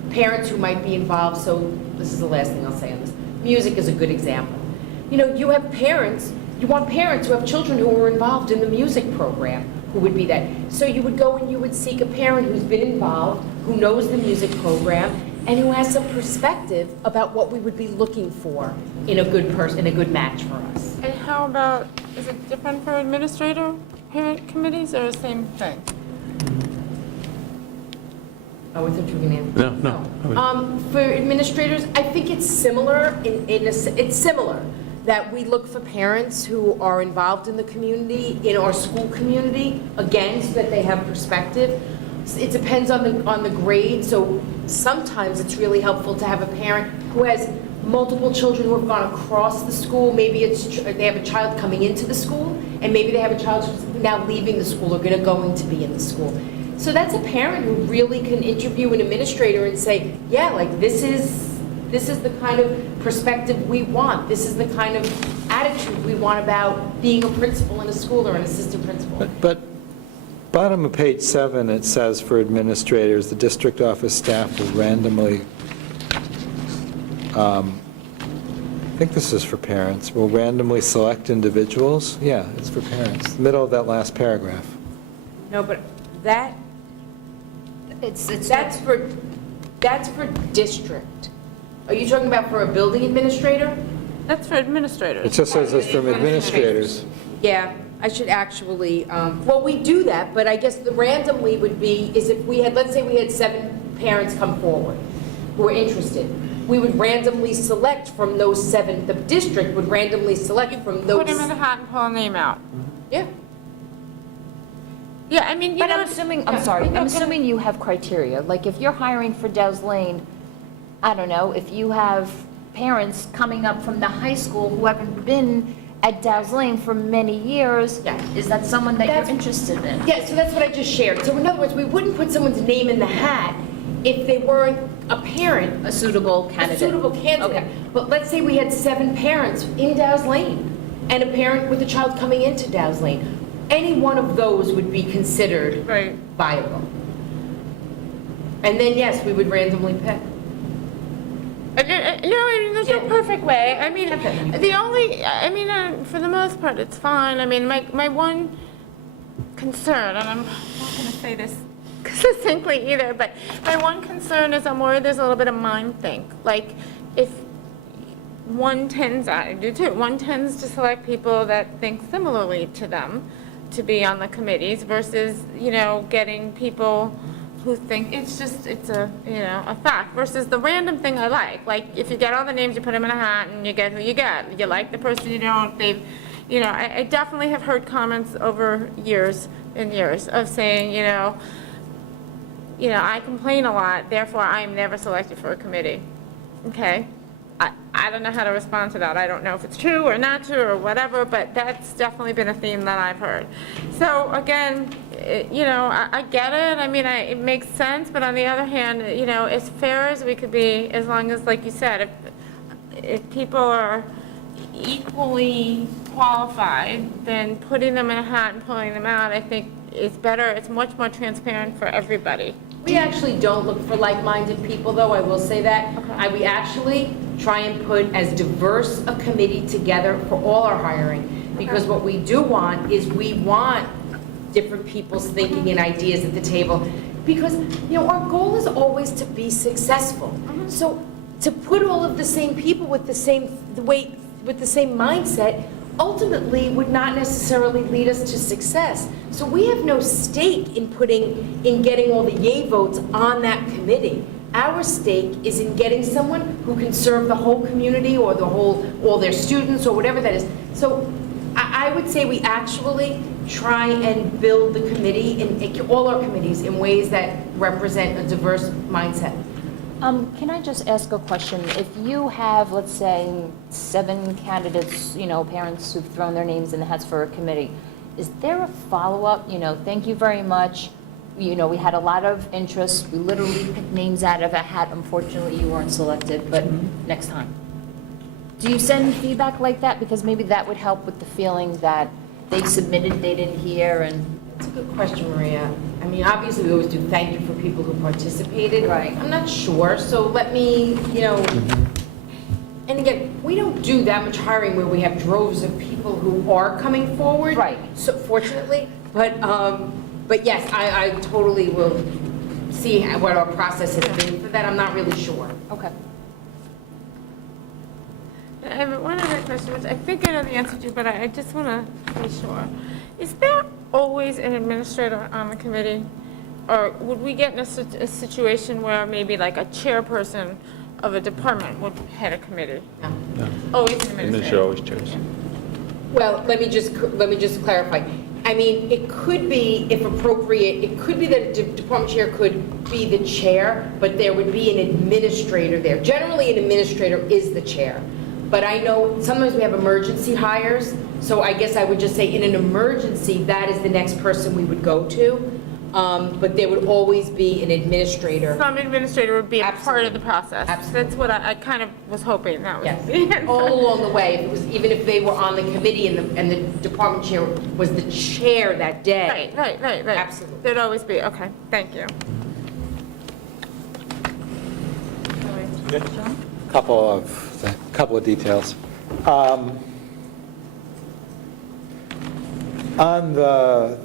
parents who might be involved. So this is the last thing I'll say on this. Music is a good example. You have parents, you want parents who have children who are involved in the music program, who would be that. So you would go and you would seek a parent who's been involved, who knows the music program, and who has some perspective about what we would be looking for in a good person, in a good match for us. And how about, is it different for administrator parent committees or the same thing? Oh, I thought you were going to answer. No. For administrators, I think it's similar. It's similar that we look for parents who are involved in the community, in our school community, again, so that they have perspective. It depends on the grade. So sometimes it's really helpful to have a parent who has multiple children who have gone across the school. Maybe they have a child coming into the school, and maybe they have a child who's now leaving the school or going to be in the school. So that's a parent who really can interview an administrator and say, yeah, like this is the kind of perspective we want. This is the kind of attitude we want about being a principal in a school or an assistant principal. But bottom of page 7, it says for administrators, the district office staff will randomly, I think this is for parents, will randomly select individuals. Yeah, it's for parents. Middle of that last paragraph. No, but that's for district. Are you talking about for a building administrator? That's for administrators. It just says it's from administrators. Yeah, I should actually, well, we do that, but I guess the randomly would be, is if we had, let's say we had 7 parents come forward who were interested, we would randomly select from those 7, the district would randomly select from those. Put them in a hat and pull a name out. Yeah. Yeah, I mean, But I'm assuming you have criteria. Like if you're hiring for Dow's Lane, I don't know, if you have parents coming up from the high school who haven't been at Dow's Lane for many years, Yeah. is that someone that you're interested in? Yeah, so that's what I just shared. So in other words, we wouldn't put someone's name in the hat if they weren't a parent, A suitable candidate? a suitable candidate. Okay. But let's say we had 7 parents in Dow's Lane and a parent with a child coming into Dow's Lane. Any one of those would be considered Right. viable. And then, yes, we would randomly pick. There's no perfect way. I mean, for the most part, it's fine. I mean, my one concern, and I'm not going to say this succinctly either, but my one concern is I'm worried there's a little bit of mind think. Like, if one tends to select people that think similarly to them to be on the committees versus, getting people who think it's a fact versus the random thing I like. Like if you get all the names, you put them in a hat and you get who you get. You like the person, you don't, they've, you know, I definitely have heard comments over years and years of saying, I complain a lot, therefore I am never selected for a committee. Okay? I don't know how to respond to that. I don't know if it's true or not true or whatever, but that's definitely been a theme that I've heard. So again, I get it. I mean, it makes sense, but on the other hand, as fair as we could be, as long as, like you said, if people are equally qualified, then putting them in a hat and pulling them out, I think is better. It's much more transparent for everybody. We actually don't look for like-minded people, though, I will say that. Okay. We actually try and put as diverse a committee together for all our hiring, because what we do want is we want different people's thinking and ideas at the table, because, our goal is always to be successful. So to put all of the same people with the same mindset ultimately would not necessarily lead us to success. So we have no stake in getting all the yay votes on that committee. Our stake is in getting someone who can serve the whole community or all their students or whatever that is. So I would say we actually try and build the committee, in all our committees, in ways that represent a diverse mindset. Can I just ask a question? If you have, let's say, 7 candidates, parents who've thrown their names in the hats for a committee, is there a follow-up? Thank you very much. We had a lot of interest. We literally picked names out of a hat. Unfortunately, you weren't selected, but next time. Do you send feedback like that? Because maybe that would help with the feeling that they submitted, they didn't hear, and... That's a good question, Maria. I mean, obviously, we always do thank you for people who participated. Right. I'm not sure, so let me, and again, we don't do that much hiring where we have droves of people who are coming forward. Right. So fortunately, but yes, I totally will see what our process has been for that. I'm not really sure. Okay. I have one other question, which I think I know the answer to, but I just want to be sure. Is there always an administrator on the committee? Or would we get in a situation where maybe like a chairperson of a department would head a committee? No. Always an Administrator administrator? always chairs. Well, let me just clarify. I mean, it could be, if appropriate, it could be that a department chair could be the chair, but there would be an administrator there. Generally, an administrator is the chair. But I know sometimes we have emergency hires, so I guess I would just say in an emergency, that is the next person we would go to. But there would always be an administrator. Some administrator would be a part Absolutely. of the process. Absolutely. That's what I kind of was hoping that was. Yes, all along the way, even if they were on the committee and the department chair was the chair that day. Right. Absolutely. There'd always be, okay, thank you. Couple of details. On the,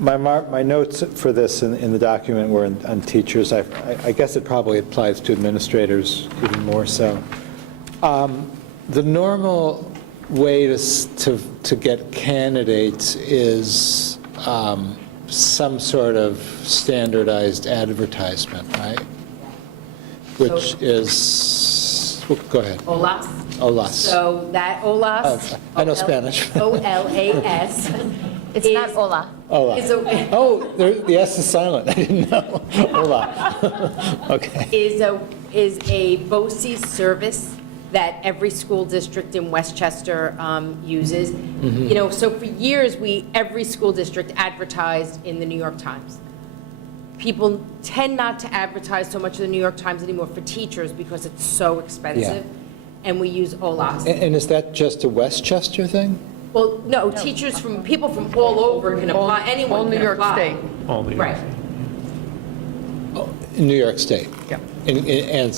my notes for this in the document were on teachers. I guess it probably applies to administrators even more so. The normal way to get candidates is some sort of standardized advertisement, right? Which is, well, go ahead. OLAS. OLAS. So that OLAS. I know Spanish. OLAS. It's not hola. Hola. Is a, Oh, the S is silent. I didn't know. Hola. Okay. is a BOCES service that every school district in Westchester uses. So for years, every school district advertised in the New York Times. People tend not to advertise so much in the New York Times anymore for teachers because it's so expensive, and we use OLAS. And is that just a Westchester thing? Well, no, people from all over can apply, anyone All can New York apply. State. Only. Right. In New York State? Yeah. And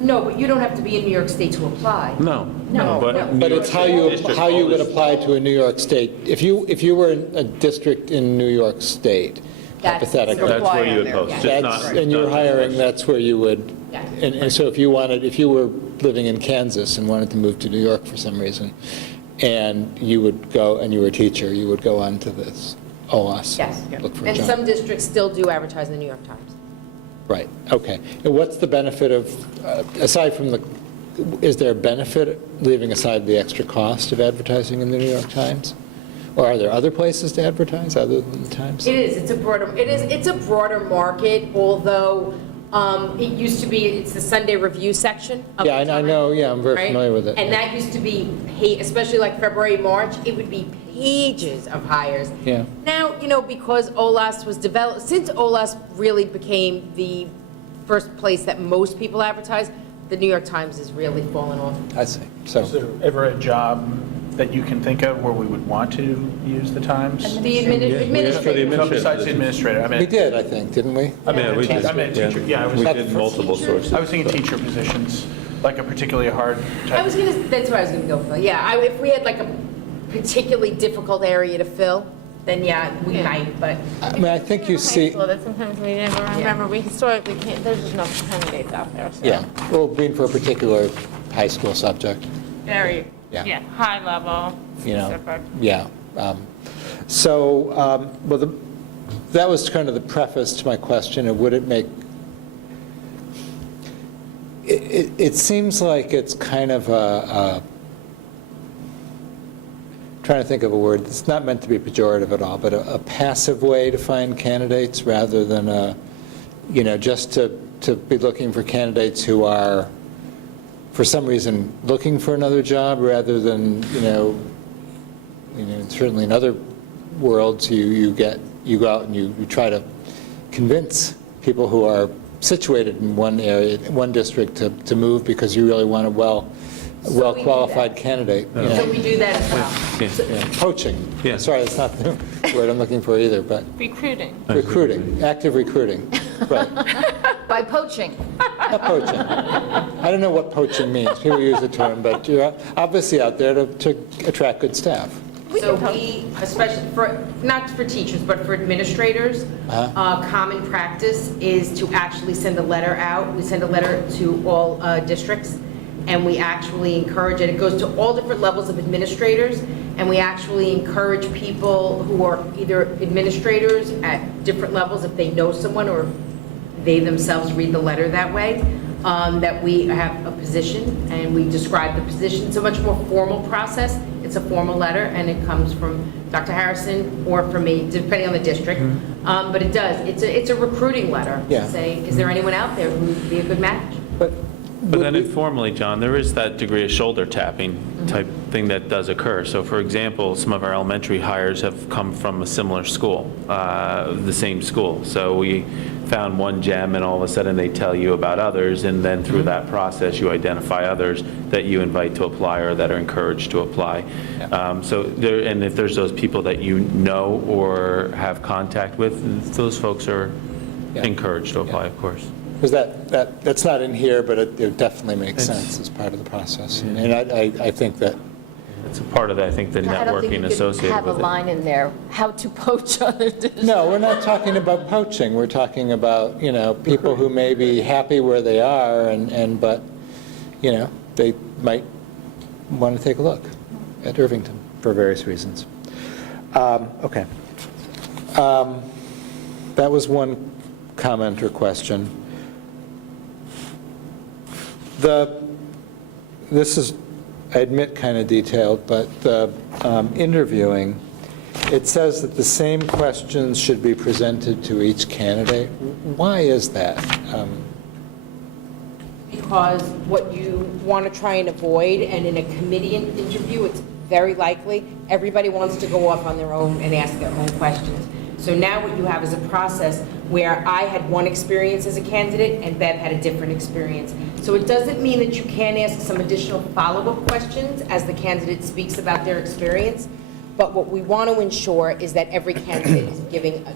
No, but you don't have to be in New York State to apply. No. No, But no. New But York it's State how you would district apply to a New York State. If you were in a district in New York State, That's- hypothetically. That's where you would Apply on post, there. just not. And you're hiring, that's where you would, Yeah. and so if you were living in Kansas and wanted to move to New York for some reason, and you would go, and you were a teacher, you would go on to this OLAS. Yes. Look for a And job. some districts still do advertise in the New York Times. Right, okay. And what's the benefit of, aside from the is there a benefit, leaving aside the extra cost of advertising in the New York Times? Or are there other places to advertise other than the Times? It is, it's a broader market, although it used to be, it's the Sunday Review section of the Yeah, Times. I know, yeah, I'm very right? familiar with it. And that used to be, especially like February, March, it would be pages of hires. Yeah. Now, because OLAS was developed, since OLAS really became the first place that most people advertise, the New York Times has really fallen off. I see. So, Is there ever a job that you can think of where we would want to use the Times? The for the administrator. So besides the administrator, I we meant, did, I think, didn't we? I meant we did, teacher, yeah, We did multiple sources. I was thinking teacher positions, like a particularly hard type. That's what I was gonna go for, yeah, if we had like a particularly difficult area to fill, then yeah, we Yeah. might, but. I mean, I think you High see, school that sometimes we never remember, we historically can't, there's just no candidates out there, so. yeah, well, being for a particular high school subject, Very, Yeah. yeah, high level, you know. specific. Yeah. Well, that was kind of the preface to my question of would it make, it seems like it's kind of trying to think of a word, it's not meant to be pejorative at all, but a passive way to find candidates rather than just to be looking for candidates who are, for some reason, looking for another job rather than, certainly in other worlds, you go out and you try to convince people who are situated in one area, one district to move because you really want a well-qualified candidate. So we do that as well. Yeah. Poaching. Yeah. Sorry, that's not the word I'm looking for either, but Recruiting. recruiting, active recruiting. Right, By poaching. not poaching. I don't know what poaching means. People use the term, but you're obviously out there to attract good staff. So we, especially for, not for teachers, but for administrators, common practice is to actually send a letter out. We send a letter to all districts, and we actually encourage it. It goes to all different levels of administrators, and we actually encourage people who are either administrators at different levels, if they know someone or they themselves read the letter that way, that we have a position, and we describe the position. It's a much more formal process. It's a formal letter, and it comes from Dr. Harrison or from me, depending on the district. But it does. It's a recruiting letter Yeah. to say, is there anyone out there who would be a good match? But But then informally, John, there is that degree of shoulder tapping type thing that does occur. So for example, some of our elementary hires have come from a similar school, the same school. So we found one gem and all of a sudden they tell you about others, and then through that process you identify others that you invite to apply or that are encouraged to apply. So there, and if there's those people that you know or have contact with, those folks are Yeah. encouraged to apply, of course. because that's not in here, but it definitely makes sense as part of the process. And I think that, It's a part of, I think, the I don't think networking you could associated have a with it. line in there, how to poach other districts. no, we're not talking about poaching. We're talking about, people who may be happy where they are but, they might want to take a look at Irvington for various reasons. Okay. That was one comment or question. This is, I admit, kind of detailed, but the interviewing, it says that the same questions should be presented to each candidate. Why is that? Because what you want to try and avoid, and in a committee interview, it's very likely, everybody wants to go off on their own and ask their own questions. So now what you have is a process where I had one experience as a candidate and Bev had a different experience. So it doesn't mean that you can't ask some additional follow-up questions as the candidate speaks about their experience, but what we want to ensure is that every candidate is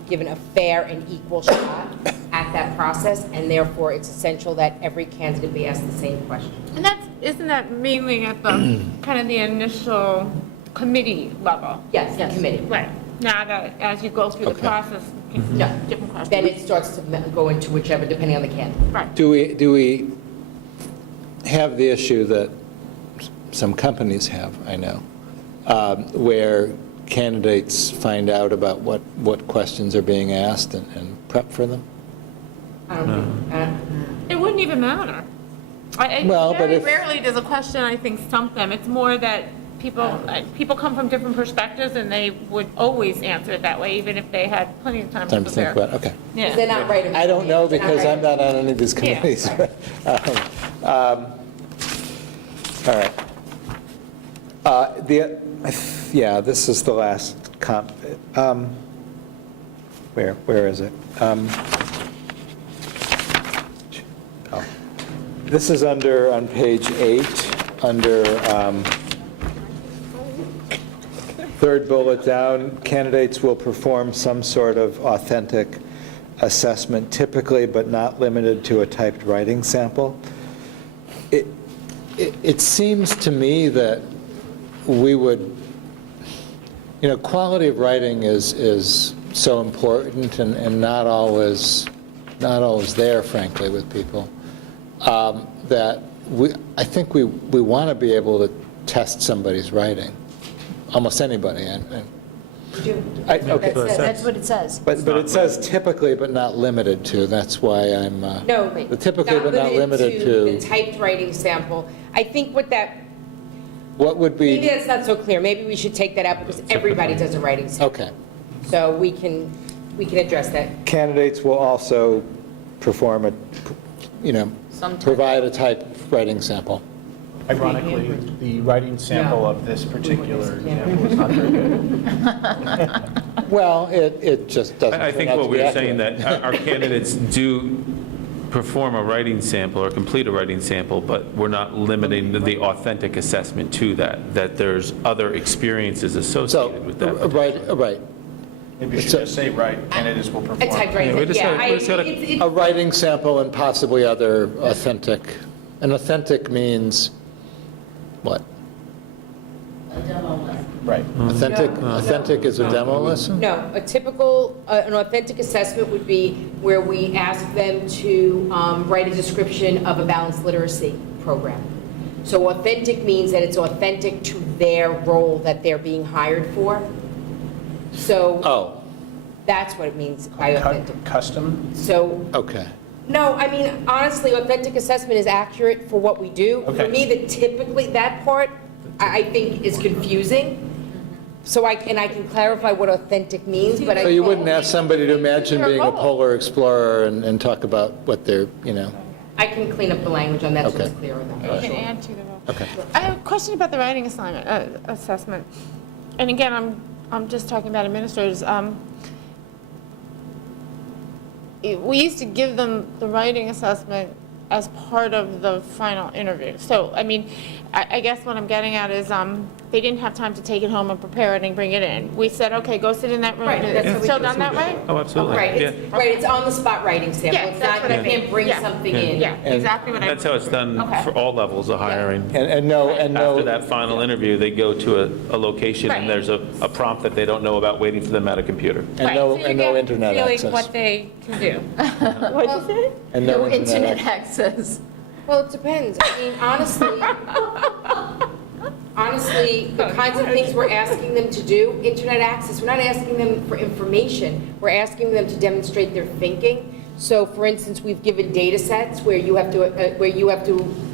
given a fair and equal shot at that process, and therefore it's essential that every candidate be asked the same question. And isn't that mainly at the, kind of the initial committee level? Yes, the committee. Right. Now that, as you go through the Okay. process, No. different questions. Then it starts to go into whichever, depending on the candidate. Right. Do we have the issue that some companies have, I know, where candidates find out about what questions are being asked and prep for them? I don't think, It wouldn't even matter. Well, but Very if- rarely does a question, I think, stump them. It's more that people come from different perspectives, and they would always answer it that way, even if they had plenty of time to Time to think prepare. about, okay. Because they're not right. I don't know They're not because right. I'm not on any of these Yeah. committees. All right. Yeah, this is the last where is it? This is on page 8, under third bullet down, candidates will perform some sort of authentic assessment, typically but not limited to a typed writing sample. It seems to me that we would, quality of writing is so important and not always there, frankly, with people, that I think we want to be able to test somebody's writing, almost anybody. Okay. That's what it says. But it says typically but not limited to, that's why I'm, No, the typically but not limited the to, typed writing sample. I think what would maybe be, that's not so clear. Maybe we should take that out because everybody does a writing sample. okay. So we can address that. Candidates will also perform provide a type writing sample. Ironically, the writing sample of this particular example is not very good. Well, it just doesn't I turn think out what to be we're saying accurate. that our candidates do perform a writing sample or complete a writing sample, but we're not limiting the authentic assessment to that there's other experiences associated with that. Right. Maybe you should just say, right, candidates will A perform. typed writing. Yeah, we just Yeah, gotta- we just gotta- it's- A writing sample and possibly other authentic. And authentic means what? Right. Authentic is a demo lesson? No, a typical, an authentic assessment would be where we ask them to write a description of a balanced literacy program. So authentic means that it's authentic to their role that they're being hired for. So Oh, that's what it means by authentic. Custom? So, okay. no, I mean, honestly, authentic assessment is accurate for what we do. For Okay. me, that part, I think is confusing. So I can clarify what authentic means, but So you wouldn't ask somebody to imagine being a polar explorer and talk about what they're, I can clean up the language on that so Okay. it's clearer then. You can add to the vote. okay. I have a question about the writing assignment, assessment. And again, I'm just talking about administrators. We used to give them the writing assessment as part of the final interview. So, I mean, I guess what I'm getting at is they didn't have time to take it home and prepare it and bring it in. We said, okay, go sit in that room. Right, that's what we Still do. done that way? Oh, absolutely. Right, Yeah. it's on the spot writing sample. Yeah, It's that's not, what I you mean. can't bring Yeah. something in. Yeah, exactly what I. That's how it's done Okay. for all levels of hiring. And no, After that final interview, they go to a location Right. and there's a prompt that they don't know about waiting for them at a computer. Right, so you and no get internet feeling access. what they can do. What'd you say? And No internet access. Well, it depends. I mean, honestly, the kinds of things we're asking them to do, internet access, we're not asking them for information. We're asking them to demonstrate their thinking. So, for instance, we've given data sets where you have to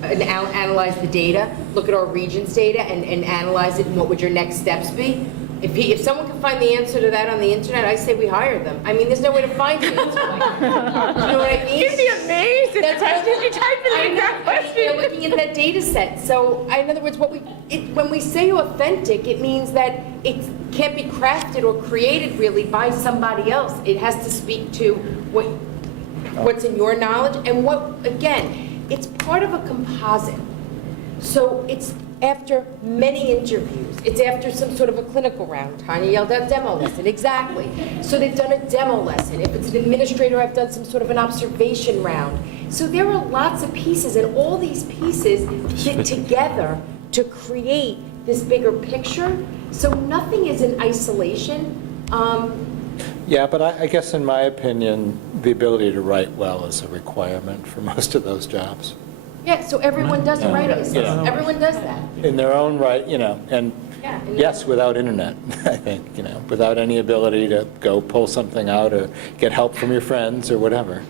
analyze the data, look at our region's data and analyze it, and what would your next steps be? If someone can find the answer to that on the internet, I say we hire them. I mean, there's no way to find the answer like that. You know what I mean? You'd be amazed if That's you type in the exact they're question. looking at that data set. So, in other words, when we say authentic, it means that it can't be crafted or created really by somebody else. It has to speak to what's in your knowledge and again, it's part of a composite. So it's after many interviews. It's after some sort of a clinical round. Tanya yelled out demo lesson, exactly. So they've done a demo lesson. If it's an administrator, I've done some sort of an observation round. So there are lots of pieces, and all these pieces fit together to create this bigger picture. So nothing is in isolation. Yeah, but I guess in my opinion, the ability to write well is a requirement for most of those jobs. Yeah, so everyone does a writing assessment. Everyone does that. In their own right, and Yeah, and yes, without internet, I think, without any ability to go pull something out or get help from your friends or whatever,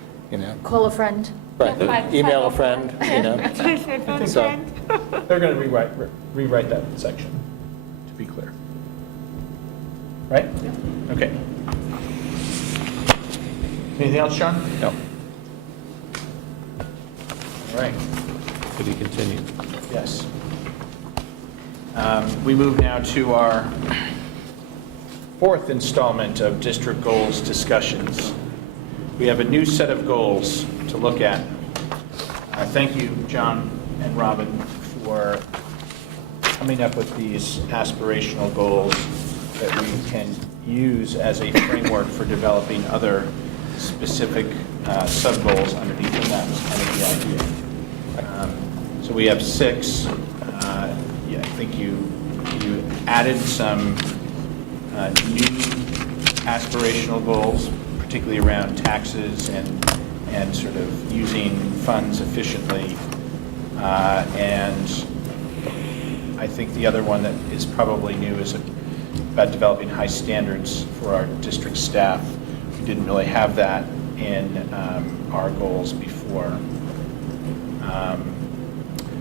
Call a friend. Right, email a friend, you know. So, They're going to rewrite that section, to be clear. Right? Okay. Anything else, John? No. All right. To be continued. Yes. We move now to our fourth installment of district goals discussions. We have a new set of goals to look at. Thank you, John and Robin, for coming up with these aspirational goals that we can use as a framework for developing other specific sub-goals underneath them. That was kind of the idea. So we have 6. Yeah, I think you added some new aspirational goals, particularly around taxes and sort of using funds efficiently. And I think the other one that is probably new is about developing high standards for our district staff. We didn't really have that in our goals before.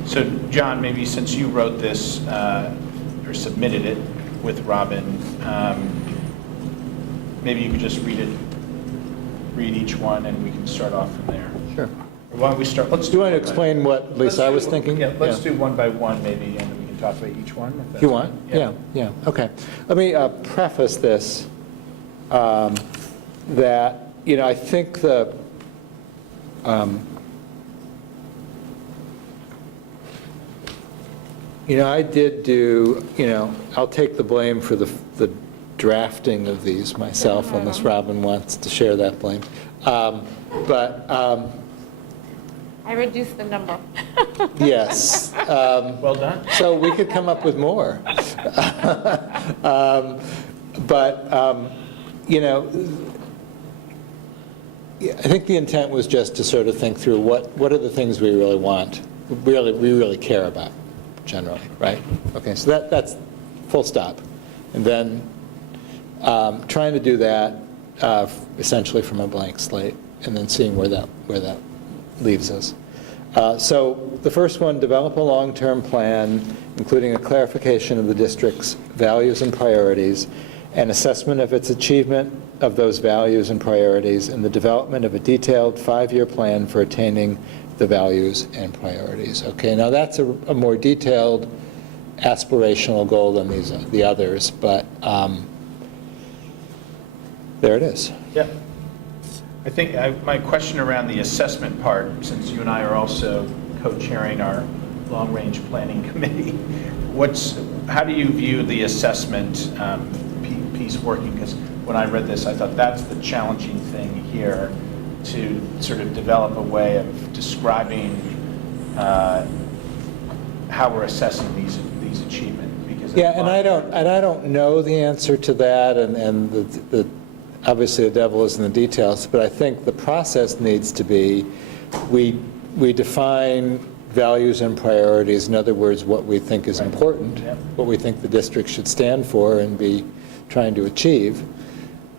So John, maybe since you wrote this or submitted it with Robin, maybe you could just read each one and we can start off from there. sure. Or why don't we start, let's Do you want to one by- explain what at least I was thinking? Yeah, let's do one by one maybe, and we can talk about each one. if that's You want? okay. Yeah, okay. Let me preface this, that, you know, I think you know, I did do, you know, I'll take the blame for the drafting of these myself, unless Robin wants to share that blame. But, I reduced the number. yes. Well done. So we could come up with more. You know, I think the intent was just to sort of think through what are the things we really want, we really care about, generally, right? Okay, so that's full stop. And then trying to do that essentially from a blank slate, and then seeing where that leaves us. So the first one, develop a long-term plan, including a clarification of the district's values and priorities, an assessment of its achievement of those values and priorities, and the development of a detailed 5-year plan for attaining the values and priorities. Okay, now that's a more detailed aspirational goal than the others, but there it is. Yep. I think my question around the assessment part, since you and I are also co-chairing our long-range planning committee, how do you view the assessment piece working? Because when I read this, I thought that's the challenging thing here, to sort of develop a way of describing how we're assessing these achievements. Because Yeah, and I don't know the answer to that, and the obviously the devil is in the details, but I think the process needs to be, we define values and priorities, in other words, what we think is important, what we think the district should stand for and be trying to achieve.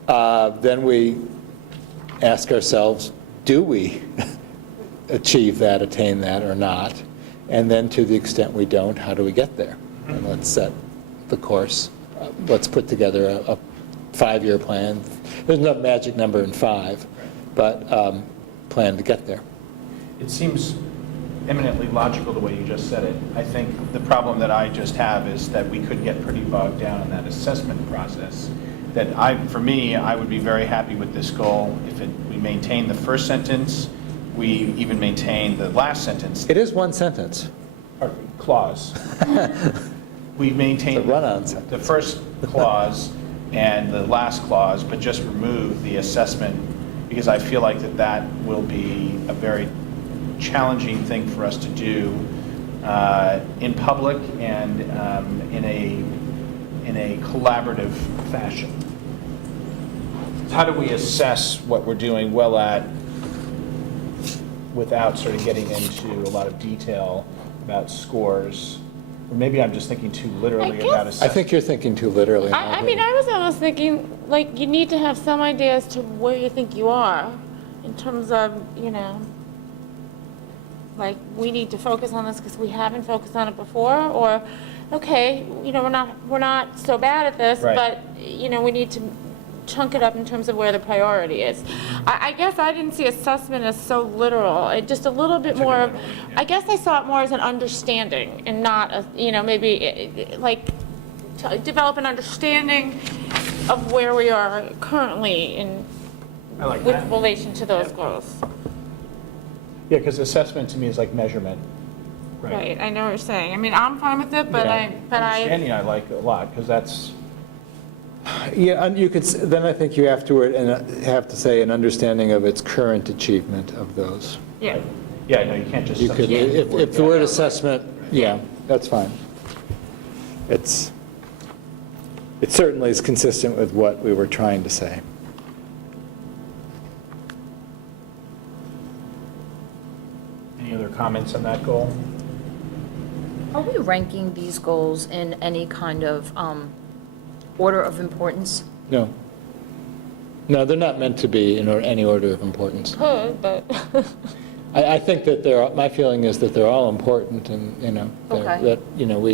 Then we ask ourselves, do we achieve that, attain that, or not? And then to the extent we don't, how do we get there? And let's set the course. Let's put together a 5-year plan. There's no magic number in 5, but plan to get there. It seems eminently logical the way you just said it. I think the problem that I just have is that we could get pretty bogged down in that assessment process. For me, I would be very happy with this goal if we maintain the first sentence, we even maintain the last sentence. It is one sentence. Or clause. We maintain It's a run-on sentence. the first clause and the last clause, but just remove the assessment, because I feel like that will be a very challenging thing for us to do in public and in a collaborative fashion. How do we assess what we're doing well at without sort of getting into a lot of detail about scores? Or maybe I'm just thinking too literally about I assessment. think you're thinking too literally. I mean, I was almost thinking, like, you need to have some idea as to where you think you are in terms of, you know, like, we need to focus on this because we haven't focused on it before, or, okay, you know, we're not so bad at this, Right. but, you know, we need to chunk it up in terms of where the priority is. I guess I didn't see assessment as so literal, just a little bit more, of- I guess I saw it more as an understanding and not, a, you know, maybe like to develop an understanding of where we are currently in, I like with that. relation to those goals. Yeah, because assessment to me is like measurement. Right, I know what you're saying. I mean, I'm fine with it, but Yeah. I, Understanding I like a lot, because that's, Yeah, and you could, then I think you have to say an understanding of its current achievement of those. yeah. yeah, no, you can't just. You could, substitute if the word assessment, yeah, that's fine. It certainly is consistent with what we were trying to say. Any other comments on that goal? Are we ranking these goals in any kind of order of importance? No. No, they're not meant to be in any order of importance. Could, but, I think that my feeling is that they're all important, and, you know, Okay. that, you know,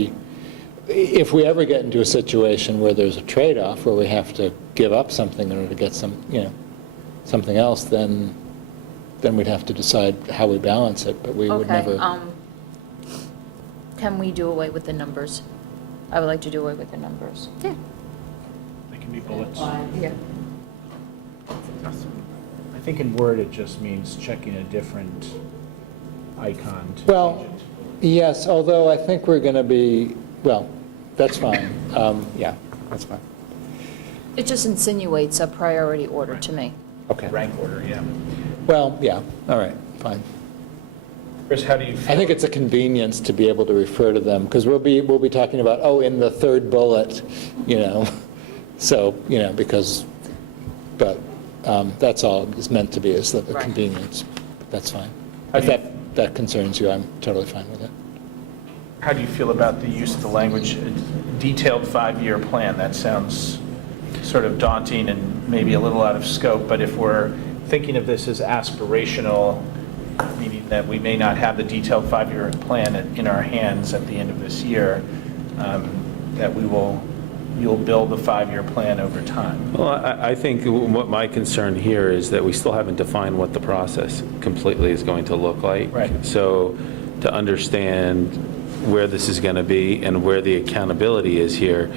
if we ever get into a situation where there's a trade-off, where we have to give up something in order to get something else, then we'd have to decide how we balance it, but we would Okay, never. can we do away with the numbers? I would like to do away with the numbers. Yeah. They can be bullets. Yeah. I think in Word, it just means checking a different icon to Well, change it. yes, although I think we're going to be, well, that's fine. Yeah, that's fine. It just insinuates a priority order to me. Okay. Rank order, yeah. Well, yeah, all right, fine. Chris, how do you feel? I think it's a convenience to be able to refer to them, because we'll be talking about, oh, in the third bullet, you know, so, you know, but that's all it's meant to be, is the Right. convenience. That's fine. How If do you- that concerns you, I'm totally fine with it. How do you feel about the use of the language, detailed five-year plan? That sounds sort of daunting and maybe a little out of scope, but if we're thinking of this as aspirational, meaning that we may not have the detailed five-year plan in our hands at the end of this year, that you'll build the five-year plan over time. Well, I think what my concern here is that we still haven't defined what the process completely is going to look like. Right. So to understand where this is going to be and where the accountability is here,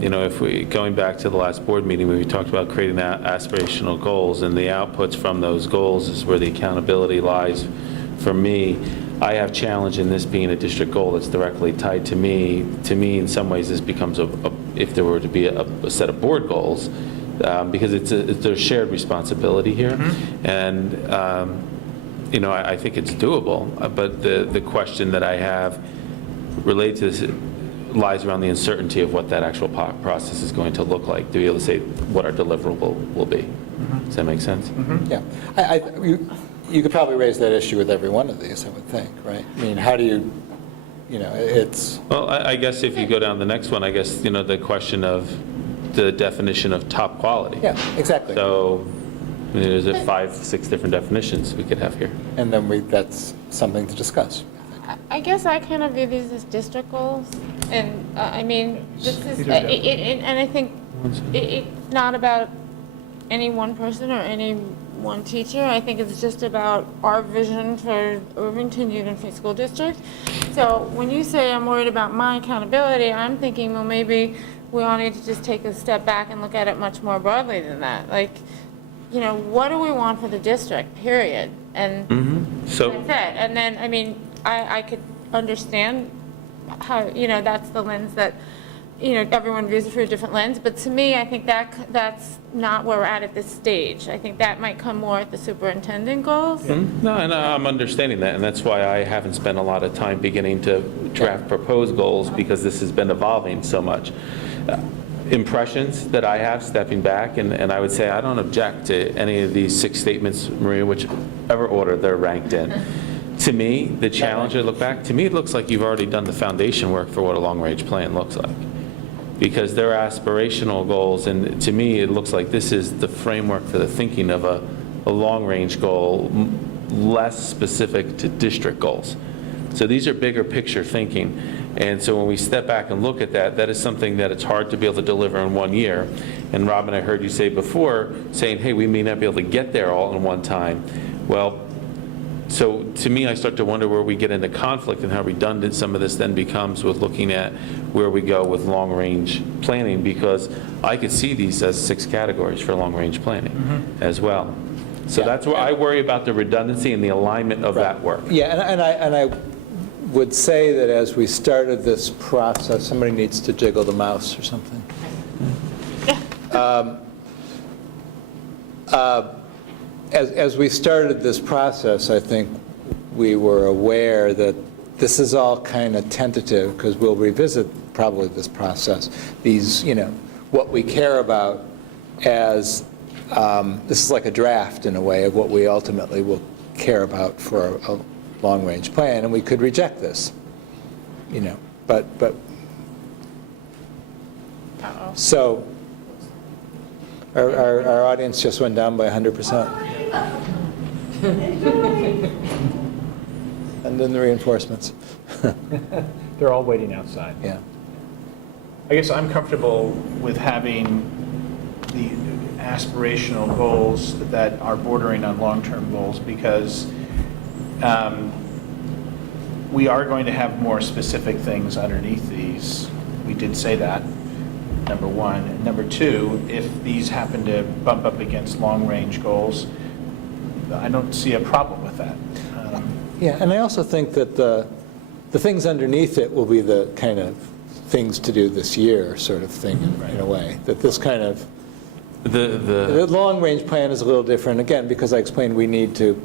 you know, going back to the last board meeting, we talked about creating aspirational goals, and the outputs from those goals is where the accountability lies for me. I have challenge in this being a district goal that's directly tied to me. To me, in some ways, this becomes if there were to be a set of board goals, because it's a shared responsibility here. And, you know, I think it's doable, but the question that I have related to this lies around the uncertainty of what that actual process is going to look like, to be able to say what our deliverable will be. Does that make sense? Yeah. You could probably raise that issue with every one of these, I would think, right? I mean, how do you know, it's, Well, I guess if you go down the next one, I guess, you know, the question of the definition of top quality. yeah, exactly. So, I mean, there's 5, 6 different definitions we could have here. And then that's something to discuss. I guess I kind of view these as district goals, and, I mean, this is, These are good. and I think it's not about any one person or any one teacher. I think it's just about our vision for Irvington UFSD School District. So when you say I'm worried about my accountability, I'm thinking, well, maybe we all need to just take a step back and look at it much more broadly than that. Like, you know, what do we want for the district, period? And So, that's it. And then, I mean, I could understand how, you know, that's the lens that, you know, everyone views it through a different lens, but to me, I think that's not where we're at this stage. I think that might come more at the superintendent goals. no, and I'm understanding that, and that's why I haven't spent a lot of time beginning to draft proposed goals, because this has been evolving so much. Impressions that I have stepping back, and I would say I don't object to any of these 6 statements, Maria, whichever order they're ranked in. To me, the challenge, I look back, to me, it looks like you've already done the foundation work for what a long-range plan looks like. Because they're aspirational goals, and to me, it looks like this is the framework for the thinking of a long-range goal, less specific to district goals. So these are bigger picture thinking. And so when we step back and look at that, that is something that it's hard to be able to deliver in 1 year. And Robin, I heard you say before, saying, hey, we may not be able to get there all in one time. Well, so to me, I start to wonder where we get into conflict and how redundant some of this then becomes with looking at where we go with long-range planning, because I could see these as 6 categories for long-range planning as well. So that's where I worry about the redundancy and the alignment of that work. Yeah, and I would say that as we started this process, somebody needs to jiggle the mouse or something. As we started this process, I think we were aware that this is all kind of tentative, because we'll revisit probably this process. These, what we care about as, this is like a draft in a way of what we ultimately will care about for a long-range plan, and we could reject this, but so our audience just went down by 100%. And then the reinforcements. They're all waiting outside. Yeah. I guess I'm comfortable with having the aspirational goals that are bordering on long-term goals, because we are going to have more specific things underneath these. We did say that, number one. And number two, if these happen to bump up against long-range goals, I don't see a problem with that. Yeah, and I also think that the things underneath it will be the kind of things to do this year sort of thing, in a way. That this kind of, the long-range plan is a little different, again, because I explained we need to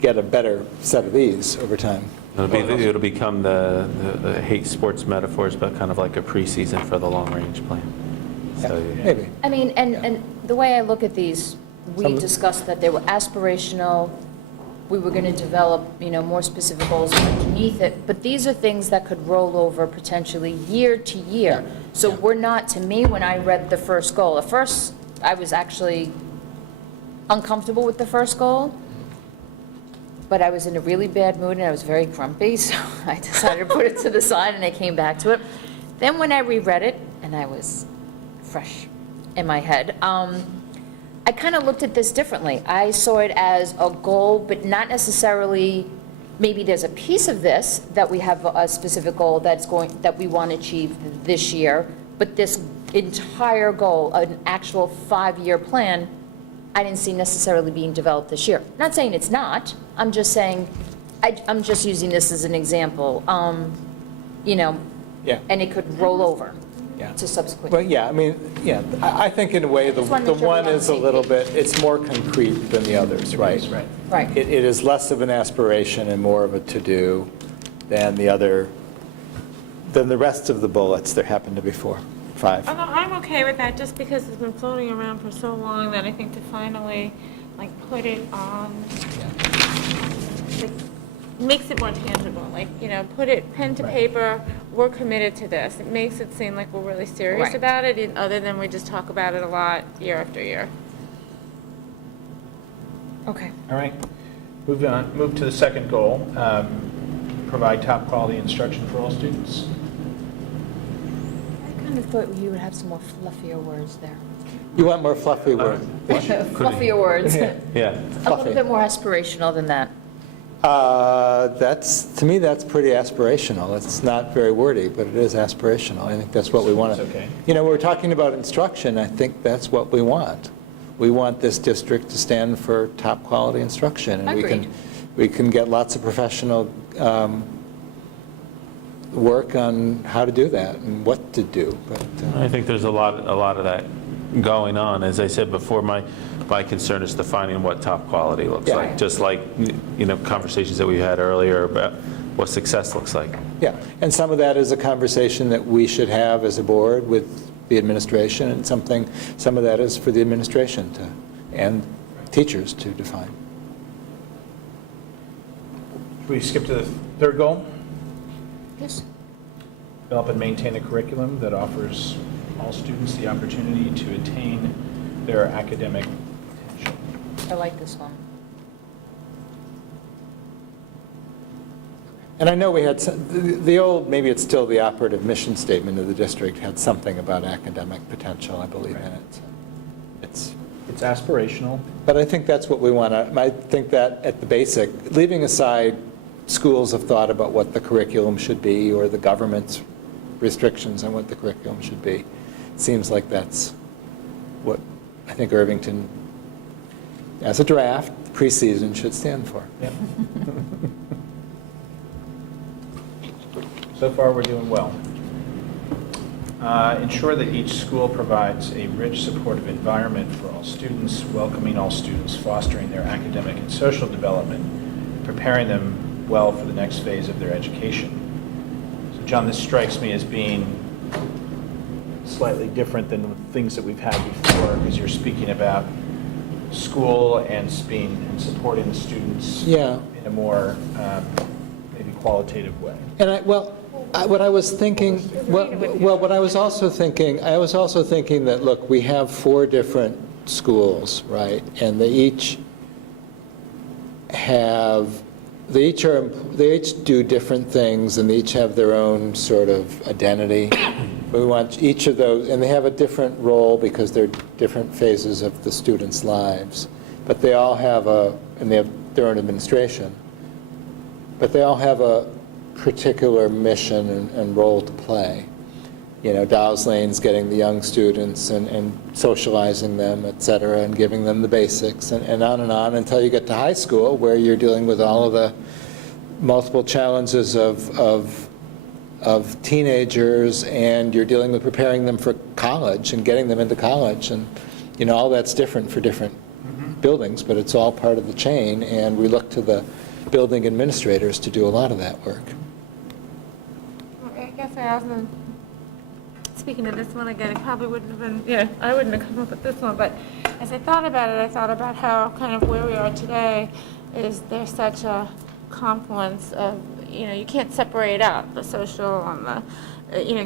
get a better set of these over time. It'll become the hate sports metaphors, but kind of like a preseason for the long-range plan. So, Maybe. I mean, and the way I look at these, we discussed that they were aspirational, we were going to develop, more specific goals underneath it, but these are things that could roll over potentially year to year. So we're not, to me, when I read the first goal, at first I was actually uncomfortable with the first goal, but I was in a really bad mood and I was very grumpy, so I decided to put it to the side and I came back to it. Then when I reread it, and I was fresh in my head, I kind of looked at this differently. I saw it as a goal, but not necessarily, maybe there's a piece of this that we have a specific goal that we want to achieve this year, but this entire goal, an actual 5-year plan, I didn't see necessarily being developed this year. Not saying it's not, I'm just saying, I'm just using this as an example, Yeah. and it could roll over Yeah. to subsequent. Well, yeah, I mean, I think in a way, the Just wanna make sure one we're on is the a same little page. bit, it's more concrete than the others, right? Right. It is less of an aspiration and more of a to-do than the rest of the bullets. There happen to be 5. Although I'm okay with that, just because it's been floating around for so long that I think to finally, put it on, makes it more tangible, put it pen to paper, we're committed to this. It makes it seem like we're really serious Right. about it, other than we just talk about it a lot year after year. Okay. All right, move to the second goal, provide top quality instruction for all students. I kind of thought you would have some more fluffier words there. You want more fluffy words? Fluffier words. Yeah. A little Fluffy. bit more aspirational than that. To me, that's pretty aspirational. It's not very wordy, but it is aspirational. I think that's what we want to. It's okay. We're talking about instruction. I think that's what we want. We want this district to stand for top quality instruction. And Agreed. we can get lots of professional work on how to do that and what to do. But I think there's a lot of that going on. As I said before, my concern is defining what top quality looks Yeah. like, just like, conversations that we had earlier about what success looks like. yeah, and some of that is a conversation that we should have as a board with the administration, and some of that is for the administration and teachers to define. Should we skip to the third goal? Yes. Develop and maintain a curriculum that offers all students the opportunity to attain their academic potential. I like this one. And I know we had, the old, maybe it's still the operative mission statement of the district had something about academic potential, I believe, in it. It's aspirational. But I think that's what we want to, I think that at the basic, leaving aside schools have thought about what the curriculum should be or the government's restrictions on what the curriculum should be. It seems like that's what I think Irvington, as a draft, preseason should stand for. Yep. So far, we're doing well. Ensure that each school provides a rich, supportive environment for all students, welcoming all students, fostering their academic and social development, preparing them well for the next phase of their education. So, John, this strikes me as being slightly different than the things that we've had before, because you're speaking about school and supporting the students Yeah. in a more maybe qualitative way. And what I was thinking, what I was also thinking, that, look, we have 4 different schools, right? And they each do different things, and they each have their own sort of identity. We want each of those, and they have a different role because they're different phases of the students' lives. But they all have and they have their own administration. But they all have a particular mission and role to play. You know, Dow's Lane's getting the young students and socializing them, et cetera, and giving them the basics, and on until you get to high school, where you're dealing with all of the multiple challenges of teenagers, and you're dealing with preparing them for college and getting them into college. And, you know, all that's different for different buildings, but it's all part of the chain, and we look to the building administrators to do a lot of that work. I guess I wasn't speaking to this one again. It probably wouldn't have been, I wouldn't have come up with this one. But as I thought about it, I thought about how kind of where we are today is there's such a confluence of, you can't separate out the social and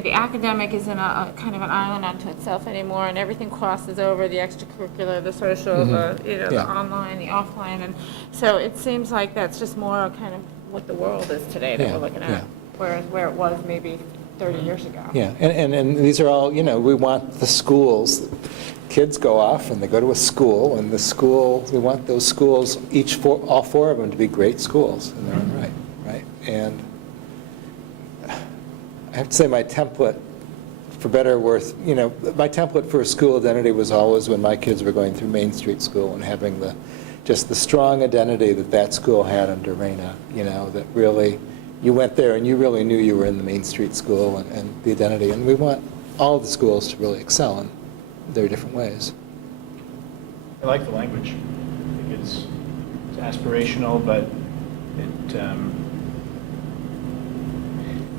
the academic isn't a kind of an island unto itself anymore, and everything crosses over, the extracurricular, the social, the online, the offline. And so it seems like that's just more kind of what the world is today that we're looking at, whereas where it was maybe 30 years ago. Yeah, and these are all, we want the schools, kids go off and they go to a school, and the school, we want those schools, all 4 of them to be great schools in their own right? And I have to say my template, for better or worse, my template for a school identity was always when my kids were going through Main Street School and having just the strong identity that school had under Raina, that really, you went there and you really knew you were in the Main Street School and the identity. And we want all of the schools to really excel in their different ways. I like the language. I think it's aspirational, but it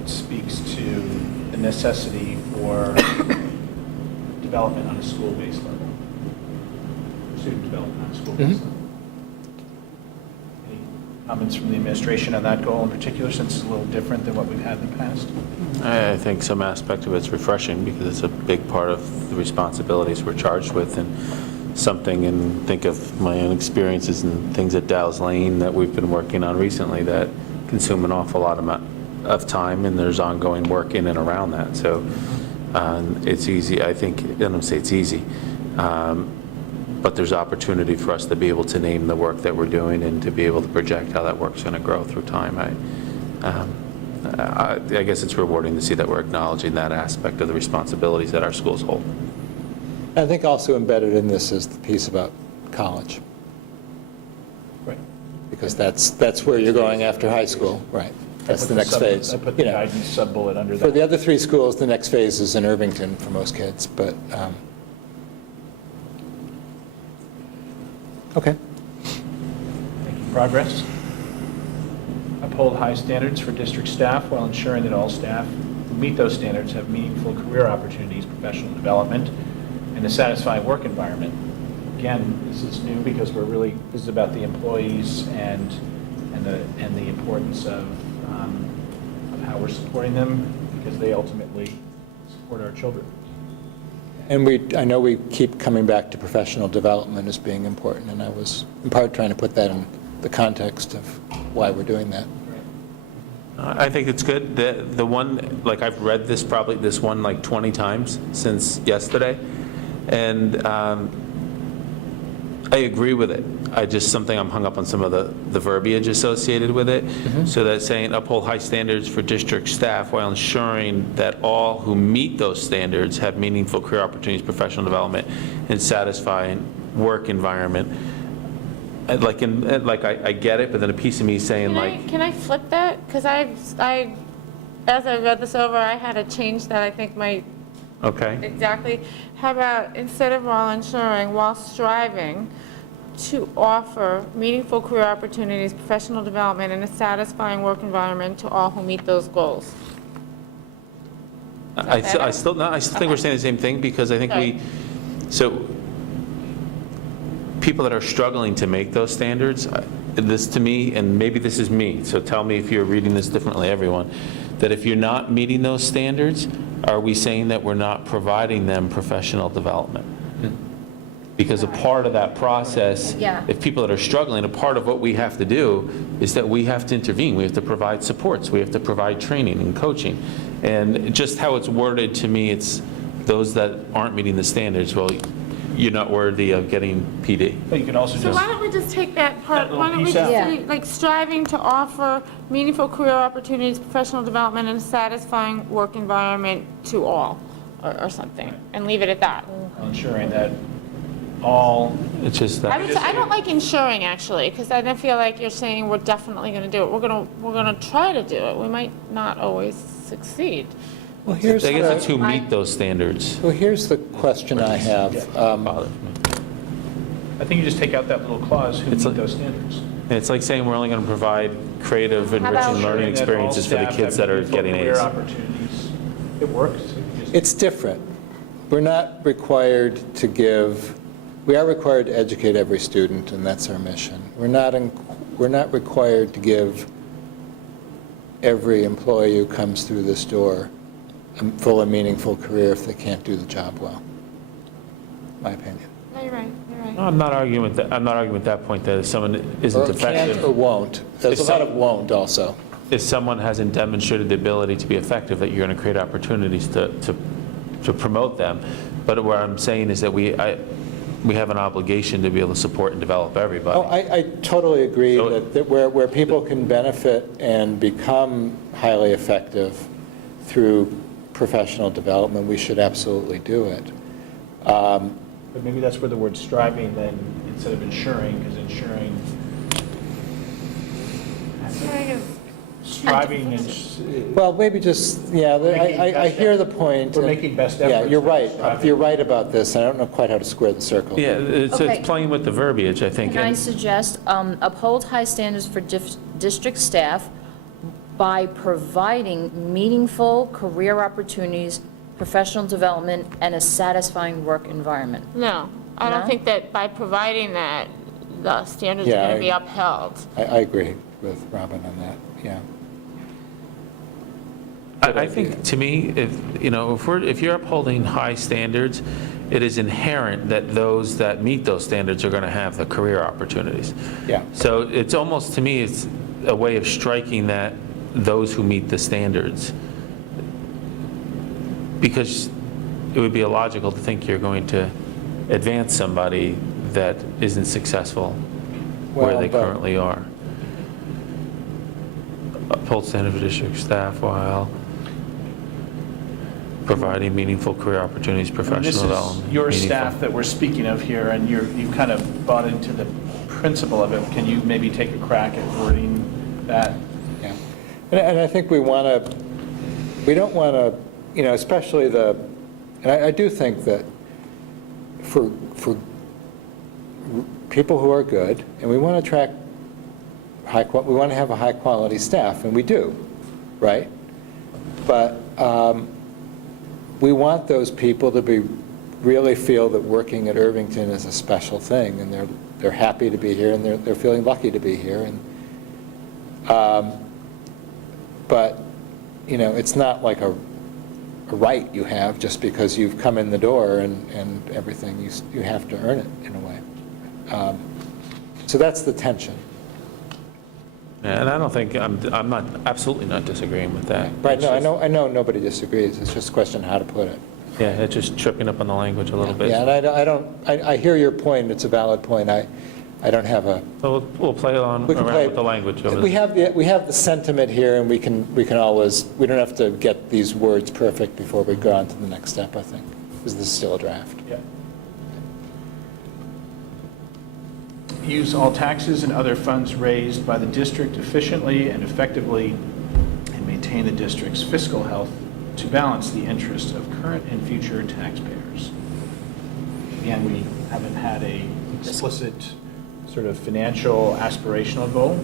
speaks to the necessity for development on a school-based level, student development on a school-based level. Any comments from the administration on that goal in particular, since it's a little different than what we've had in the past? I think some aspect of it's refreshing because it's a big part of the responsibilities we're charged with, and something, and think of my own experiences and things at Dow's Lane that we've been working on recently that consume an awful lot of time, and there's ongoing work in and around that. So it's easy, I think, I don't say it's easy, but there's opportunity for us to be able to name the work that we're doing and to be able to project how that work's going to grow through time. I guess it's rewarding to see that we're acknowledging that aspect of the responsibilities that our schools hold. I think also embedded in this is the piece about college. Right. Because that's where you're going after high school, right? That's the next phase. I put the guidance sub-bullet under that. For the other 3 schools, the next phase is in Irvington for most kids, but, okay. Making progress. Uphold high standards for district staff while ensuring that all staff who meet those standards have meaningful career opportunities, professional development, and a satisfying work environment. Again, this is new because this is about the employees and the importance of how we're supporting them, because they ultimately support our children. And I know we keep coming back to professional development as being important, and I was in part trying to put that in the context of why we're doing that. I think it's good. The one, like, I've read this, probably this one like 20 times since yesterday, and I agree with it. Something I'm hung up on some of the verbiage associated with it. So that's saying uphold high standards for district staff while ensuring that all who meet those standards have meaningful career opportunities, professional development, and satisfying work environment. I get it, but then a piece of me saying like, Can I flip that? Because as I read this over, I had to change that, I think might, okay, exactly. How about, instead of while ensuring, while striving to offer meaningful career opportunities, professional development, and a satisfying work environment to all who meet those goals? I still think we're saying the same thing, because I think so people that are struggling to make those standards, this to me, and maybe this is me, so tell me if you're reading this differently, everyone, that if you're not meeting those standards, are we saying that we're not providing them professional development? Because a part of that process, Yeah. if people that are struggling, a part of what we have to do is that we have to intervene. We have to provide supports. We have to provide training and coaching. And just how it's worded to me, it's those that aren't meeting the standards, well, you're not worthy of getting PD. But you can also So just, why don't we just take that part, That little why don't we piece just out. say, like, striving to offer meaningful career opportunities, professional development, and a satisfying work environment to all, or something, and leave it at that. ensuring that all, It's just that. I don't like ensuring, actually, because I don't feel like you're saying we're definitely going to do it. We're gonna try to do it. We might not always succeed. Well, I guess it's the who meet those standards. question I have. Bothers me. I think you just take out that little clause, who It's meet like- those standards. And it's like saying we're only going to provide creative, about- enriching learning Ensuring that all experiences for the staff kids have that are meaningful getting career A's. opportunities. It works. You just- It's different. We're not required to give, we are required to educate every student, and that's our mission. We're not required to give every employee who comes through this door a full and meaningful career if they can't do the job well, my opinion. No, you're right, you're right. No, I'm not arguing with that. I'm not arguing with that point, that if someone isn't Or can't or effective, won't. There's a lot of won't also. if someone hasn't demonstrated the ability to be effective, that you're going to create opportunities to promote them. But what I'm saying is that we have an obligation to be able to support and develop everybody. Oh, I totally agree So- that where people can benefit and become highly effective through professional development, we should absolutely do it. But maybe that's where the word striving then, instead of ensuring, because ensuring, striving and, Well, maybe just, yeah, I hear the point. We're making best Yeah, efforts, you're not right. striving. You're right about this. I don't know quite how to square the circle. Yeah, it's Okay. playing with the verbiage, I think. Can I and- suggest uphold high standards for district staff by providing meaningful career opportunities, professional development, and a satisfying work environment? No, I don't No? think that by providing that, the standards are Yeah, going to be I- upheld. I agree with Robin on that, yeah. I think, to me, if you're upholding high standards, it is inherent that those that meet those standards are going to have the career opportunities. Yeah. So it's almost, to me, it's a way of striking that those who meet the standards. Because it would be illogical to think you're going to advance somebody that isn't successful where Well, they but- currently are. Uphold standards for district staff while providing meaningful career opportunities, I mean, professional this development. is your meaningful- staff that we're speaking of here, and you've kind of bought into the principle of it. Can you maybe take a crack at wording that? Yeah. And I think we don't want to, especially and I do think that for people who are good, and we want to attract we want to have a high-quality staff, and we do, right? But we want those people to really feel that working at Irvington is a special thing, and they're happy to be here, and they're feeling lucky to be here. And but it's not like a right you have just because you've come in the door and everything. You have to earn it in a way. So that's the tension. And I don't think, I'm not, absolutely not disagreeing with that. Right, It's no, just- I know nobody disagrees, it's just a question of how to put it. Yeah, it's just tripping up on the language a little bit. Yeah, and I hear your point, it's a valid point, I don't have a, So we'll play on we can around play. with the language. We have the sentiment here, and we can always, we don't have to get these words perfect before we go on to the next step, I think, because this is still a draft. Yeah. Use all taxes and other funds raised by the district efficiently and effectively and maintain the district's fiscal health to balance the interest of current and future taxpayers. Again, we haven't had a explicit sort of financial aspirational goal.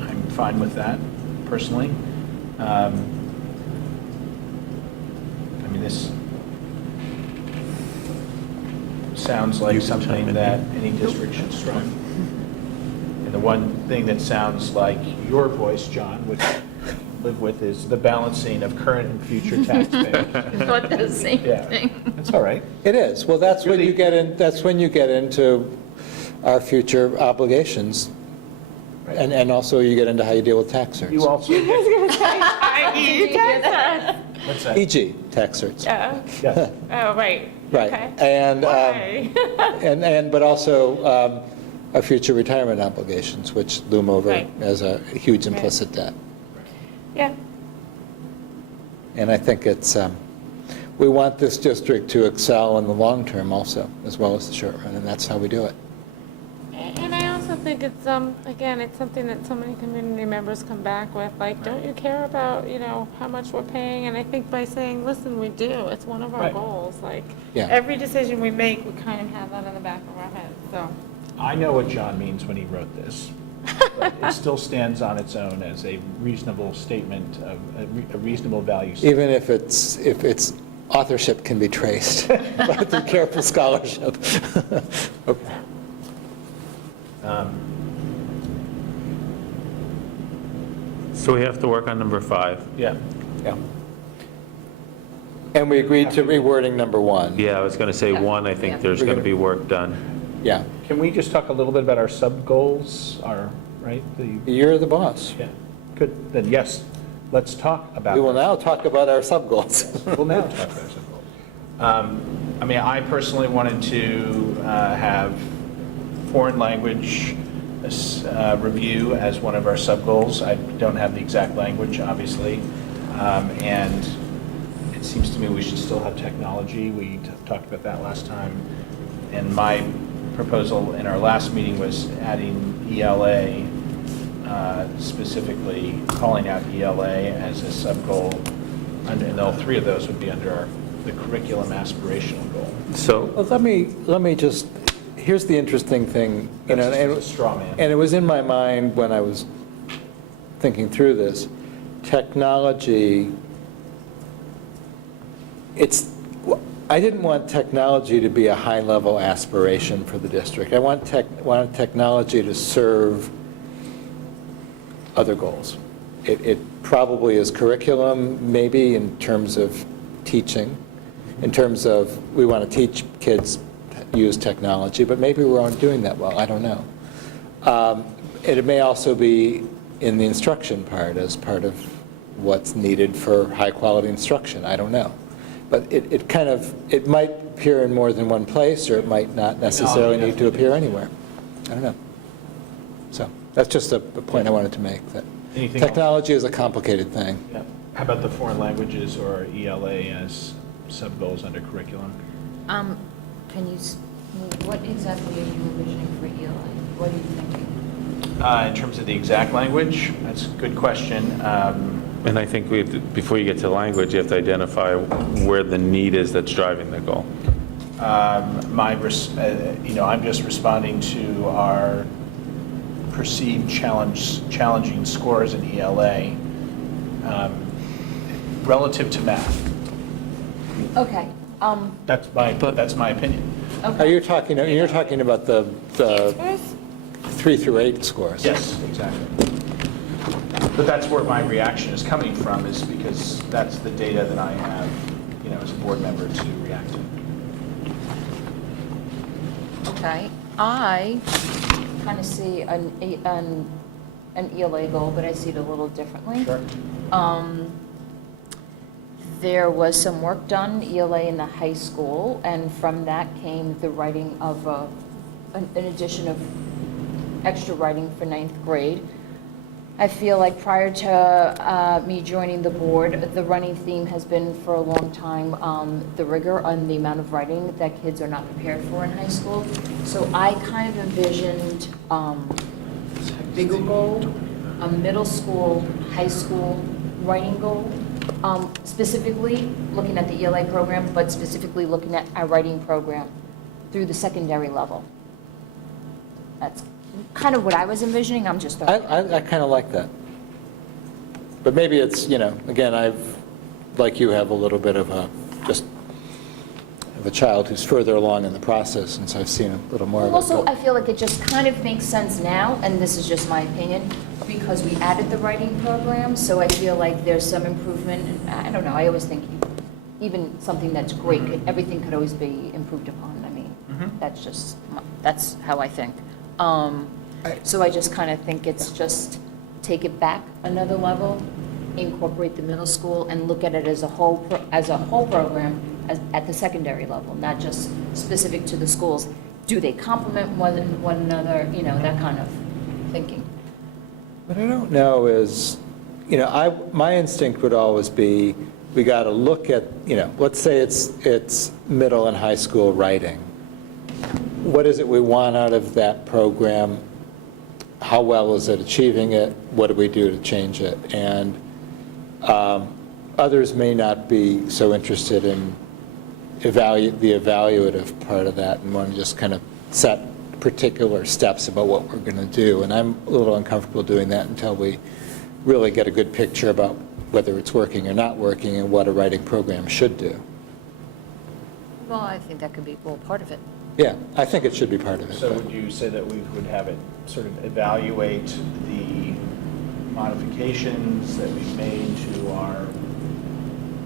I'm fine with that personally. I mean, this sounds like something that any district should strive for. And the one thing that sounds like your voice, John, would live with is the balancing of current and future taxpayers. I thought the same Yeah, thing. that's all right. It is, well, that's when Really- you get in, that's when you get into our future obligations, and also you get into how you deal with tax certs. You also, what's that? E.g., tax certs. Yes. Oh, right. Right, Okay. and, Why? but also our future retirement obligations, which loom over Right. as a huge implicit debt. Yeah. And I think it's, we want this district to excel in the long term also, as well as the short run, and that's how we do it. And I also think it's, again, it's something that so many community members come back with, like, don't you care about, how much we're paying? And I think by saying, listen, we do, it's one of our Right. goals, like, Yeah. every decision we make, we kind of have that in the back of our head, so. I know what John means when he wrote this, but it still stands on its own as a reasonable statement of, a reasonable value statement. Even if its authorship can be traced by through careful scholarship. Okay. So we have to work on number 5. Yeah. Yeah. And we agreed to rewording number 1. Yeah, I was going to say 1, I think there's going to be work done. Yeah. Can we just talk a little bit about our sub-goals, right? You're the boss. Yeah, good, then yes, let's talk about. We will now talk about our sub-goals. We'll now talk about sub-goals. I mean, I personally wanted to have foreign language review as one of our sub-goals. I don't have the exact language, obviously, and it seems to me we should still have technology. We talked about that last time, and my proposal in our last meeting was adding ELA, specifically calling out ELA as a sub-goal, and all 3 of those would be under the curriculum aspirational goal. So, Well, let me just, here's the interesting thing, That's and a straw man. and it was in my mind when I was thinking through this. Technology, I didn't want technology to be a high-level aspiration for the district. I wanted technology to serve other goals. It probably is curriculum, maybe in terms of teaching, in terms of we want to teach kids to use technology, but maybe we aren't doing that well, I don't know. It may also be in the instruction part, as part of what's needed for high-quality instruction, I don't know. But it might appear in more than one place, or it might not necessarily need to appear anywhere. I don't know. So that's just a point I wanted to make, that Anything else? technology is a complicated thing. Yeah. How about the foreign languages or ELA as sub-goals under curriculum? What exactly are you envisioning for ELA? What are you thinking? In terms of the exact language, that's a good question. and I think before you get to language, you have to identify where the need is that's driving the goal. I'm just responding to our perceived challenging scores in ELA relative to math. Okay, That's my opinion. You're talking about the 3 through 8 scores. Yes, exactly. But that's where my reaction is coming from, is because that's the data that I have, as a board member to react to. okay. I kind of see an ELA goal, but I see it a little differently. Sure. There was some work done, ELA in the high school, and from that came the writing of an addition of extra writing for 9th grade. I feel like prior to me joining the board, the running theme has been for a long time the rigor on the amount of writing that kids are not prepared for in high school. So I kind of envisioned a bigger goal, a middle school, high school writing goal, specifically looking at the ELA program, but specifically looking at our writing program through the secondary level. That's kind of what I was envisioning. I'm just throwing it out. I kind of like that. But maybe it's, again, like you have a little bit of a child who's further along in the process, and so I've seen a little more of it. Also, but- I feel like it just kind of makes sense now, and this is just my opinion, because we added the writing program, so I feel like there's some improvement. And I don't know, I always think even something that's great, everything could always be improved upon. I mean, that's how I think. So I just kind of think it's just take it back another level, incorporate the middle school, and look at it as a whole program at the secondary level, not just specific to the schools. Do they complement one another, that kind of thinking. What I don't know is, my instinct would always be, we got to look at, let's say it's middle and high school writing. What is it we want out of that program? How well is it achieving it? What do we do to change it? And others may not be so interested in the evaluative part of that and want to just kind of set particular steps about what we're going to do. And I'm a little uncomfortable doing that until we really get a good picture about whether it's working or not working and what a writing program should do. Well, I think that could be part of it. Yeah, I think it should be part of it. So but- would you say that we would have it sort of evaluate the modifications that we've made to our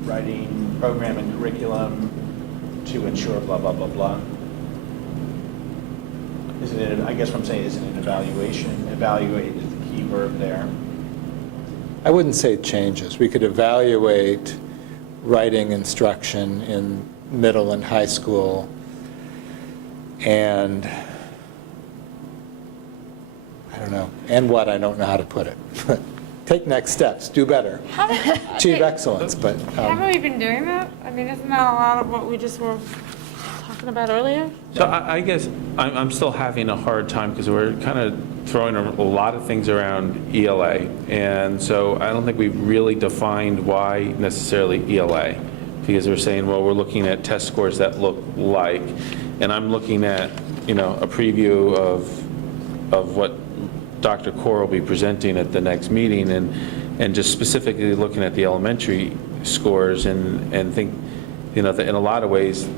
writing program and curriculum to ensure blah, blah, blah, blah? I guess what I'm saying is it an evaluation? Evaluate is the key verb there. I wouldn't say changes. We could evaluate writing instruction in middle and high school, and I don't know, and what, I don't know how to put it. Take next steps, do better, achieve excellence, but. Haven't we been doing that? I mean, isn't that a lot of what we just were talking about earlier? So I guess I'm still having a hard time because we're kind of throwing a lot of things around ELA. And so I don't think we've really defined why necessarily ELA. Because we're saying, well, we're looking at test scores that look like, and I'm looking at, a preview of what Dr. Kaur will be presenting at the next meeting, and just specifically looking at the elementary scores and think, that in a lot of ways,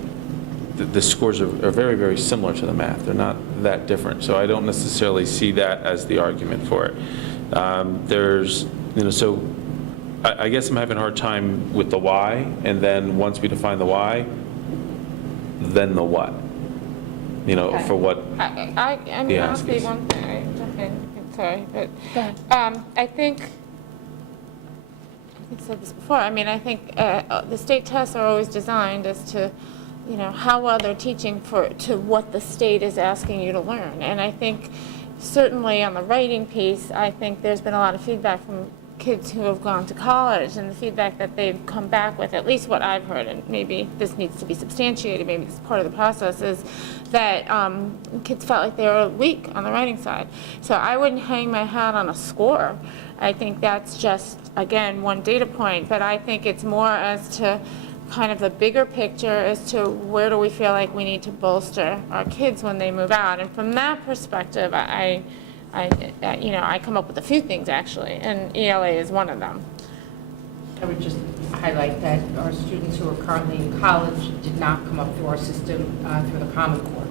the scores are very, very similar to the math. They're not that different. So I don't necessarily see that as the argument for it. So I guess I'm having a hard time with the why, and then once we define the why, then the what. For what I mean, the I'll ask say is. one thing, I jump in, sorry, but I think, I said this before, I think the state tests are always designed as to, how well they're teaching to what the state is asking you to learn. And I think certainly on the writing piece, I think there's been a lot of feedback from kids who have gone to college, and the feedback that they've come back with, at least what I've heard, and maybe this needs to be substantiated, maybe this is part of the process, is that kids felt like they were weak on the writing side. So I wouldn't hang my hat on a score. I think that's just, again, one data point, but I think it's more as to kind of the bigger picture as to where do we feel like we need to bolster our kids when they move out. And from that perspective, I come up with a few things, actually, and ELA is one of them. I would just highlight that our students who are currently in college did not come up through our system through the Common Core.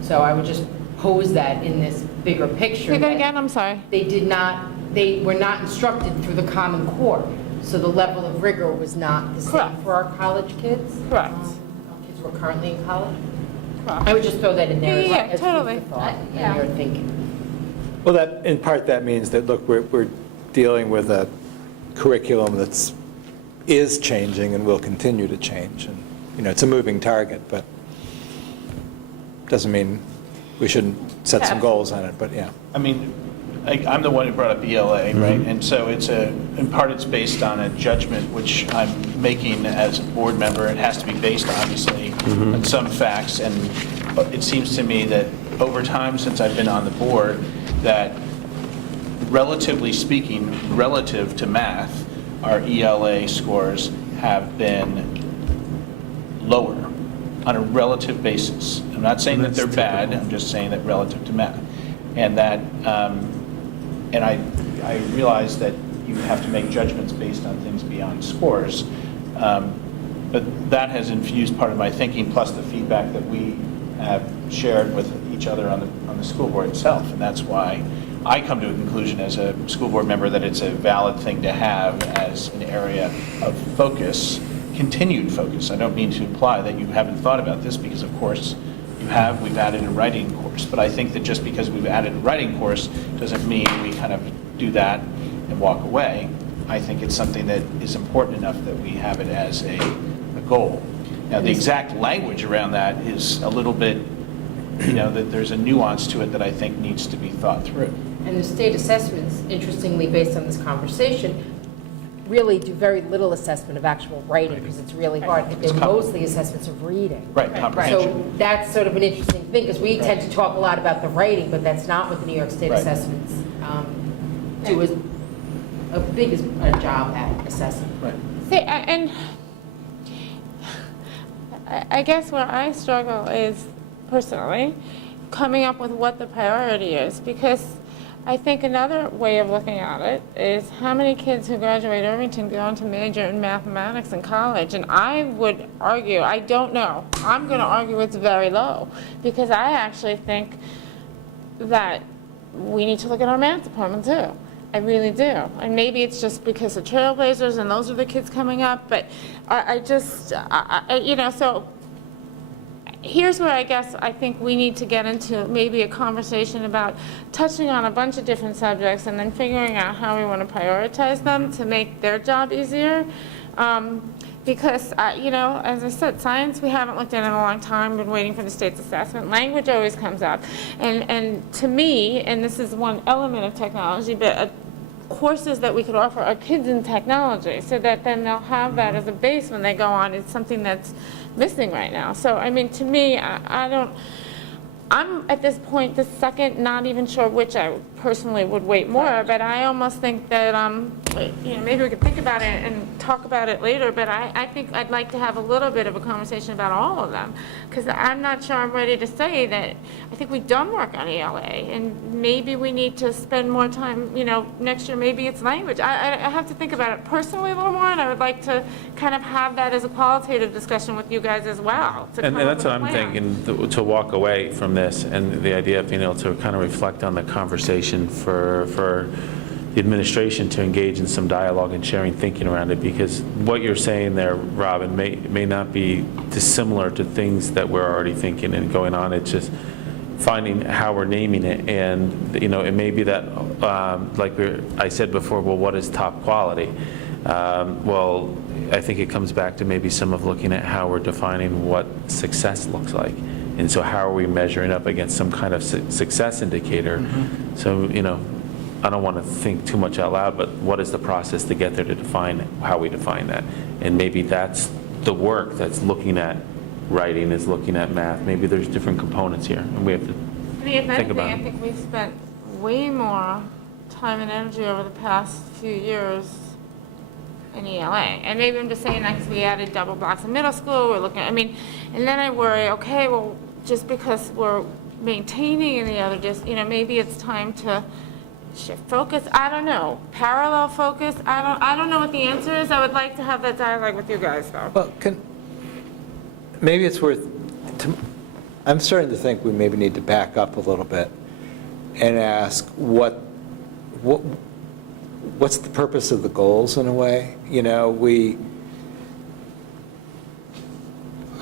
So I would just pose that in this bigger picture. Say that again, I'm sorry. They were not instructed through the Common Core, so the level of rigor was not the same Correct. for our college kids. Correct. Our kids who are currently in college. Correct. I would just throw that in there Yeah, as food totally. for thought Yeah. in your thinking. Well, that, in part, that means that, look, we're dealing with a curriculum is changing and will continue to change. And, it's a moving target, but doesn't mean we shouldn't set some goals on it, but yeah. I mean, I'm the one who brought up ELA, right? And so in part, it's based on a judgment which I'm making as a board member. It has to be based, obviously, on some facts. And it seems to me that over time, since I've been on the board, that relatively speaking, relative to math, our ELA scores have been lower on a relative basis. I'm not saying that they're bad, I'm just saying that relative to math. And that, and I realize that you have to make judgments based on things beyond scores, but that has infused part of my thinking, plus the feedback that we have shared with each other on the school board itself. And that's why I come to a conclusion as a school board member that it's a valid thing to have as an area of focus, continued focus. I don't mean to imply that you haven't thought about this, because of course you have. We've added a writing course, but I think that just because we've added a writing course doesn't mean we kind of do that and walk away. I think it's something that is important enough that we have it as a goal. Now, the exact language around that is a little bit, that there's a nuance to it that I think needs to be thought through. And the state assessments, interestingly, based on this conversation, really do very little assessment of actual writing, because it's really hard. They're mostly assessments of reading. Right, comprehension. So that's sort of an interesting thing, because we tend to talk a lot about the writing, but that's not what the New York State Right. assessments do a big job at assessing. Right. See, and I guess where I struggle is, personally, coming up with what the priority is, because I think another way of looking at it is how many kids who graduate Irvington go on to major in mathematics in college, and I would argue, I don't know, I'm going to argue it's very low, because I actually think that we need to look at our math department too. I really do. And maybe it's just because of Trailblazers and those are the kids coming up, but I just, so here's where I guess I think we need to get into maybe a conversation about touching on a bunch of different subjects and then figuring out how we want to prioritize them to make their job easier. Because, as I said, science we haven't looked at in a long time, been waiting for the state's assessment. Language always comes up. And to me, and this is one element of technology, but courses that we could offer our kids in technology, so that then they'll have that as a base when they go on. It's something that's missing right now. So, I mean, to me, I'm at this point, the second, not even sure which I personally would weight more, but I almost think that, maybe we could think about it and talk about it later, but I think I'd like to have a little bit of a conversation about all of them, because I'm not sure I'm ready to say that. I think we've done work on ELA, and maybe we need to spend more time, next year, maybe it's language. I have to think about it personally a little more, and I would like to kind of have that as a qualitative discussion with you guys as well. And that's what I'm thinking, to walk away from this, and the idea of being able to kind of reflect on the conversation for the administration to engage in some dialogue and sharing thinking around it, because what you're saying there, Robin, may not be dissimilar to things that we're already thinking and going on. It's just finding how we're naming it, and it may be that, I said before, well, what is top quality? Well, I think it comes back to maybe some of looking at how we're defining what success looks like. And so how are we measuring up against some kind of success indicator? Mm-hmm. So, I don't want to think too much out loud, but what is the process to get there to define how we define that? And maybe that's the work that's looking at writing, is looking at math. Maybe there's different components here, and we have to think about it. I think we've spent way more time and energy over the past few years in ELA. And maybe I'm just saying that because we added double blocks in middle school, we're looking, and then I worry, okay, well, just because we're maintaining in the other, maybe it's time to shift focus. I don't know. Parallel focus. I don't know what the answer is. I would like to have that dialogue with you guys, though. Well, maybe it's worth, I'm starting to think we maybe need to back up a little bit and ask what's the purpose of the goals, in a way?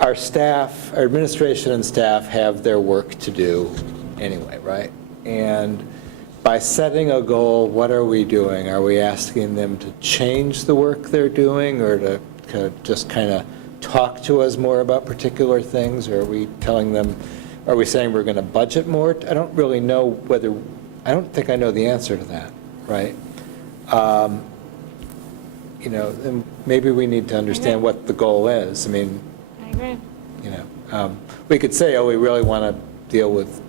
Our staff, our administration and staff have their work to do anyway, right? And by setting a goal, what are we doing? Are we asking them to change the work they're doing, or to just kind of talk to us more about particular things? Or are we telling them, are we saying we're going to budget more? I don't really know whether, I don't think I know the answer to that, right? You know, and maybe we need to understand what the goal is. I mean, I agree. you know, we could say, oh, we really want to deal with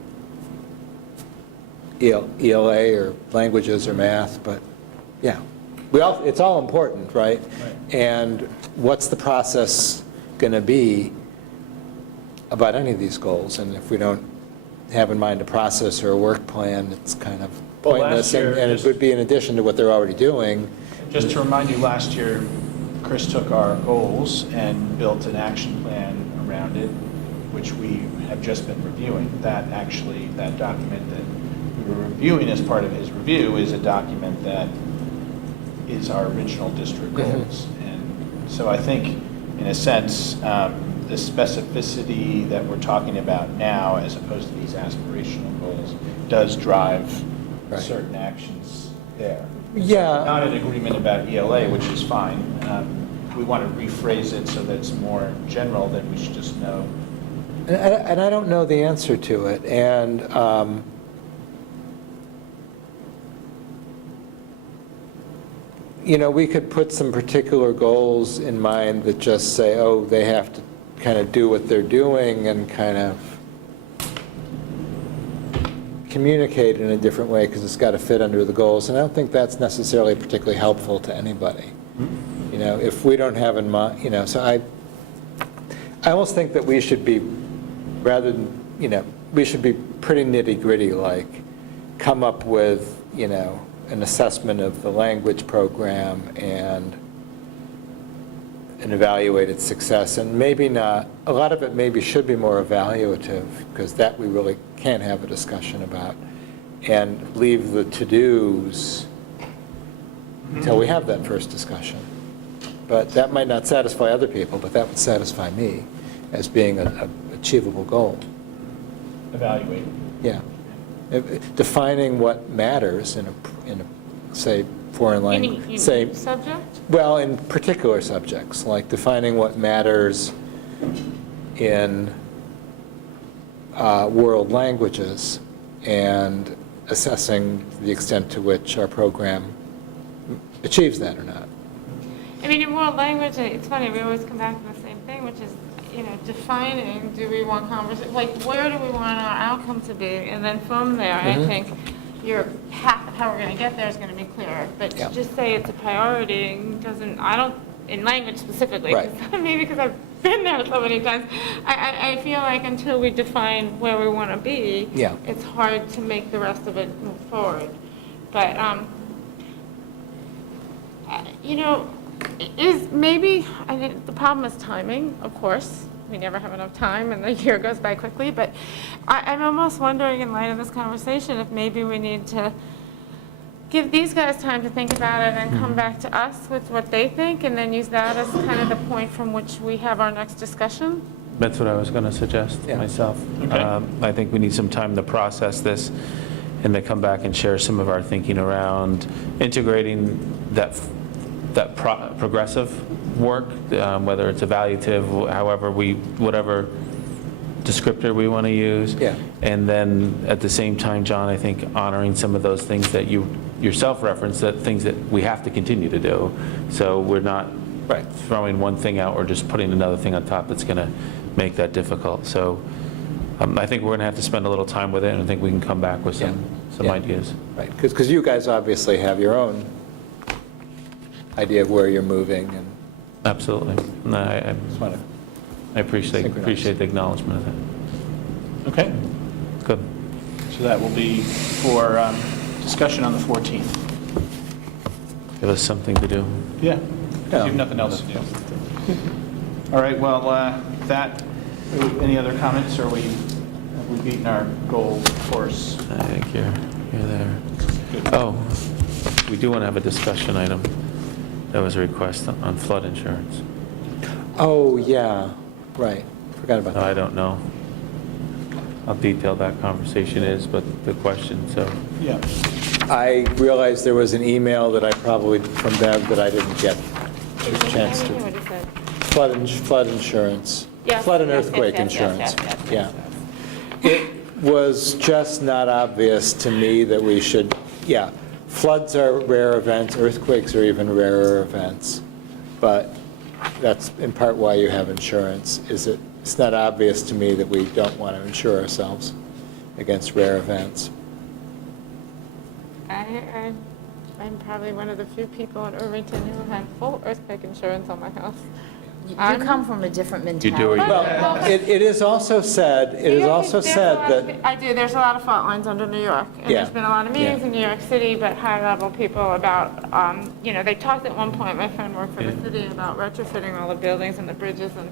ELA or languages or math, but yeah, it's all important, right? And what's the process going to be about any of these goals? And if we don't have in mind a process or a work plan, it's kind of Well, last pointless, year, and it would be in addition to what they're already doing. Just to remind you, last year, Chris took our goals and built an action plan around it, which we have just been reviewing. That document that we were reviewing as part of his review is a document that is our original district goals. And so I think, in a sense, the specificity that we're talking about now, as opposed to these aspirational goals, does drive certain actions there. Yeah. Not an agreement about ELA, which is fine. We want to rephrase it so that it's more general, then we should just know. And I don't know the answer to it. And you know, we could put some particular goals in mind that just say, oh, they have to kind of do what they're doing and kind of communicate in a different way because it's got to fit under the goals. And I don't think that's necessarily particularly helpful to anybody. You know, if we don't have in mind, you know, so I almost think that we should be, rather than, you know, we should be pretty nitty-gritty, like come up with, you know, an assessment of the language program and an evaluated success, and maybe not, a lot of it maybe should be more evaluative, because that we really can't have a discussion about, and leave the to-dos until we have that first discussion. But that might not satisfy other people, but that would satisfy me as being an achievable goal. Evaluate. Yeah. Defining what matters in a say, foreign language, say, Subject? well, in particular subjects, like defining what matters in world languages and assessing the extent to which our program achieves that or not. I mean, in world language, it's funny, we always come back to the same thing, which is, you know, defining, do we want conversation, like, where do we want our outcome to be? And then from there, I think your path of how we're going to get there is going to be clearer. But to just say it's a priority doesn't, I don't, in language specifically, maybe because I've been there so many times, I feel like until we define where we want to be, it's hard to make the rest of it move forward. But, you know, I think the problem is timing, of course. We never have enough time, and the year goes by quickly. But I'm almost wondering, in light of this conversation, if maybe we need to give these guys time to think about it and come back to us with what they think, and then use that as kind of the point from which we have our next discussion. That's what I was going to suggest myself. Okay. I think we need some time to process this and to come back and share some of our thinking around integrating that progressive work, whether it's evaluative, however whatever descriptor we want to use. And then at the same time, John, I think honoring some of those things that you yourself referenced, that things that we have to continue to do. So we're not throwing one thing out or just putting another thing on top that's going to make that difficult. So I think we're going to have to spend a little time with it, and I think we can come back with some ideas. Right, because you guys obviously have your own idea of where you're moving. And absolutely. No, I appreciate the acknowledgement of that. Okay. Good. So that will be for discussion on the 14th. Give us something to do. Yeah. You have nothing else to do. All right, well, any other comments, or have we beaten our goal course? I think you're there. Oh, we do want to have a discussion item. That was a request on flood insurance. Oh, yeah, right. Forgot about that. I don't know. how detailed that conversation is, but the question, so. Yeah. I realized there was an email that I probably, from Bev, that I didn't get a chance I didn't hear to. what he said. Flood insurance. Yes, Flood and yes, earthquake yes, yes, insurance. yes, yes, Yeah. It was just not obvious to me that we should, yeah, floods are rare events, earthquakes are even rarer events, but that's in part why you have insurance, is it's not obvious to me that we don't want to insure ourselves against rare events. I'm probably one of the few people in Irvington who have full earthquake insurance on my house. You come from a different You do or mentality. you don't? Well, it is also said, that, I do, there's a lot of fault lines under New York. And Yeah. there's been a lot of meetings Yeah. in New York City, but high-level people about, they talked at one point, my friend worked for the city, about retrofitting all the buildings and the bridges, and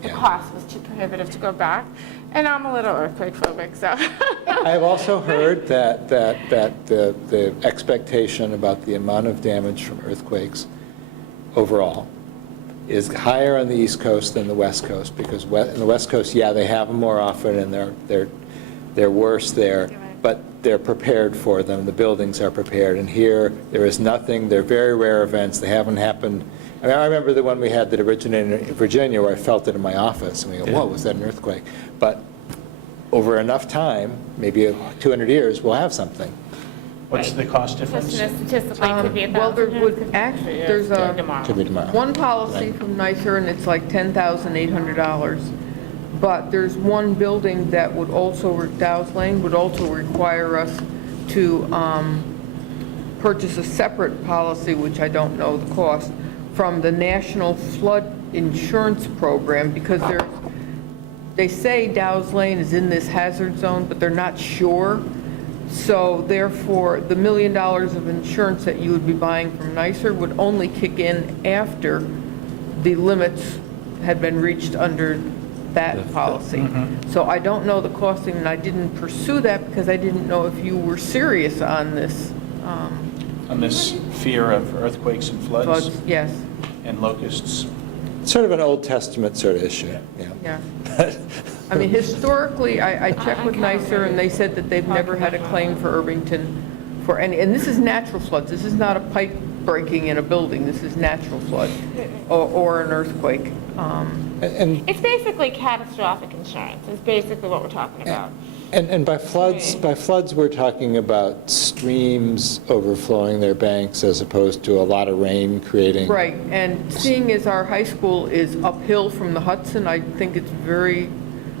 the Yeah. cost was too prohibitive to go back. And I'm a little earthquake phobic, so. I have also heard that the expectation about the amount of damage from earthquakes overall is higher on the East Coast than the West Coast, because in the West Coast, yeah, they have them more often, and they're worse there, You're right. but they're prepared for them, the buildings are prepared, and here, there is nothing, they're very rare events, they haven't happened. I mean, I remember the one we had that originated in Virginia, where I felt it in my office, and we go, whoa, was that an earthquake? But over enough time, maybe 200 years, we'll have something. What's the cost difference? Statistically, it could be Well, there 1,000 would years, actually, years, there's a, tomorrow. Could be tomorrow. one policy from NYSER, and it's like $10,800. But there's one building that would also, Dow's Lane, would also require us to purchase a separate policy, which I don't know the cost, from the National Flood Insurance Program, because they say Dow's Lane is in this hazard zone, but they're not sure. So therefore, the $1 million of insurance that you would be buying from NYSER would only kick in after the limits had been reached under that policy. So I don't know the costing, and I didn't pursue that because I didn't know if you were serious on this. On this fear of earthquakes and floods Floods, yes, and locusts? Sort of an Old Testament sort of issue, yeah. yeah. I mean, historically, I checked with NYSER, and they said that they've never had a claim for Irvington for any, and this is natural floods. This is not a pipe breaking in a building. This is natural flood or an earthquake. And It's basically catastrophic insurance, is basically what we're talking about. And by floods, we're talking about streams overflowing their banks as opposed to a lot of rain creating. Right, and seeing as our high school is uphill from the Hudson, I think it's very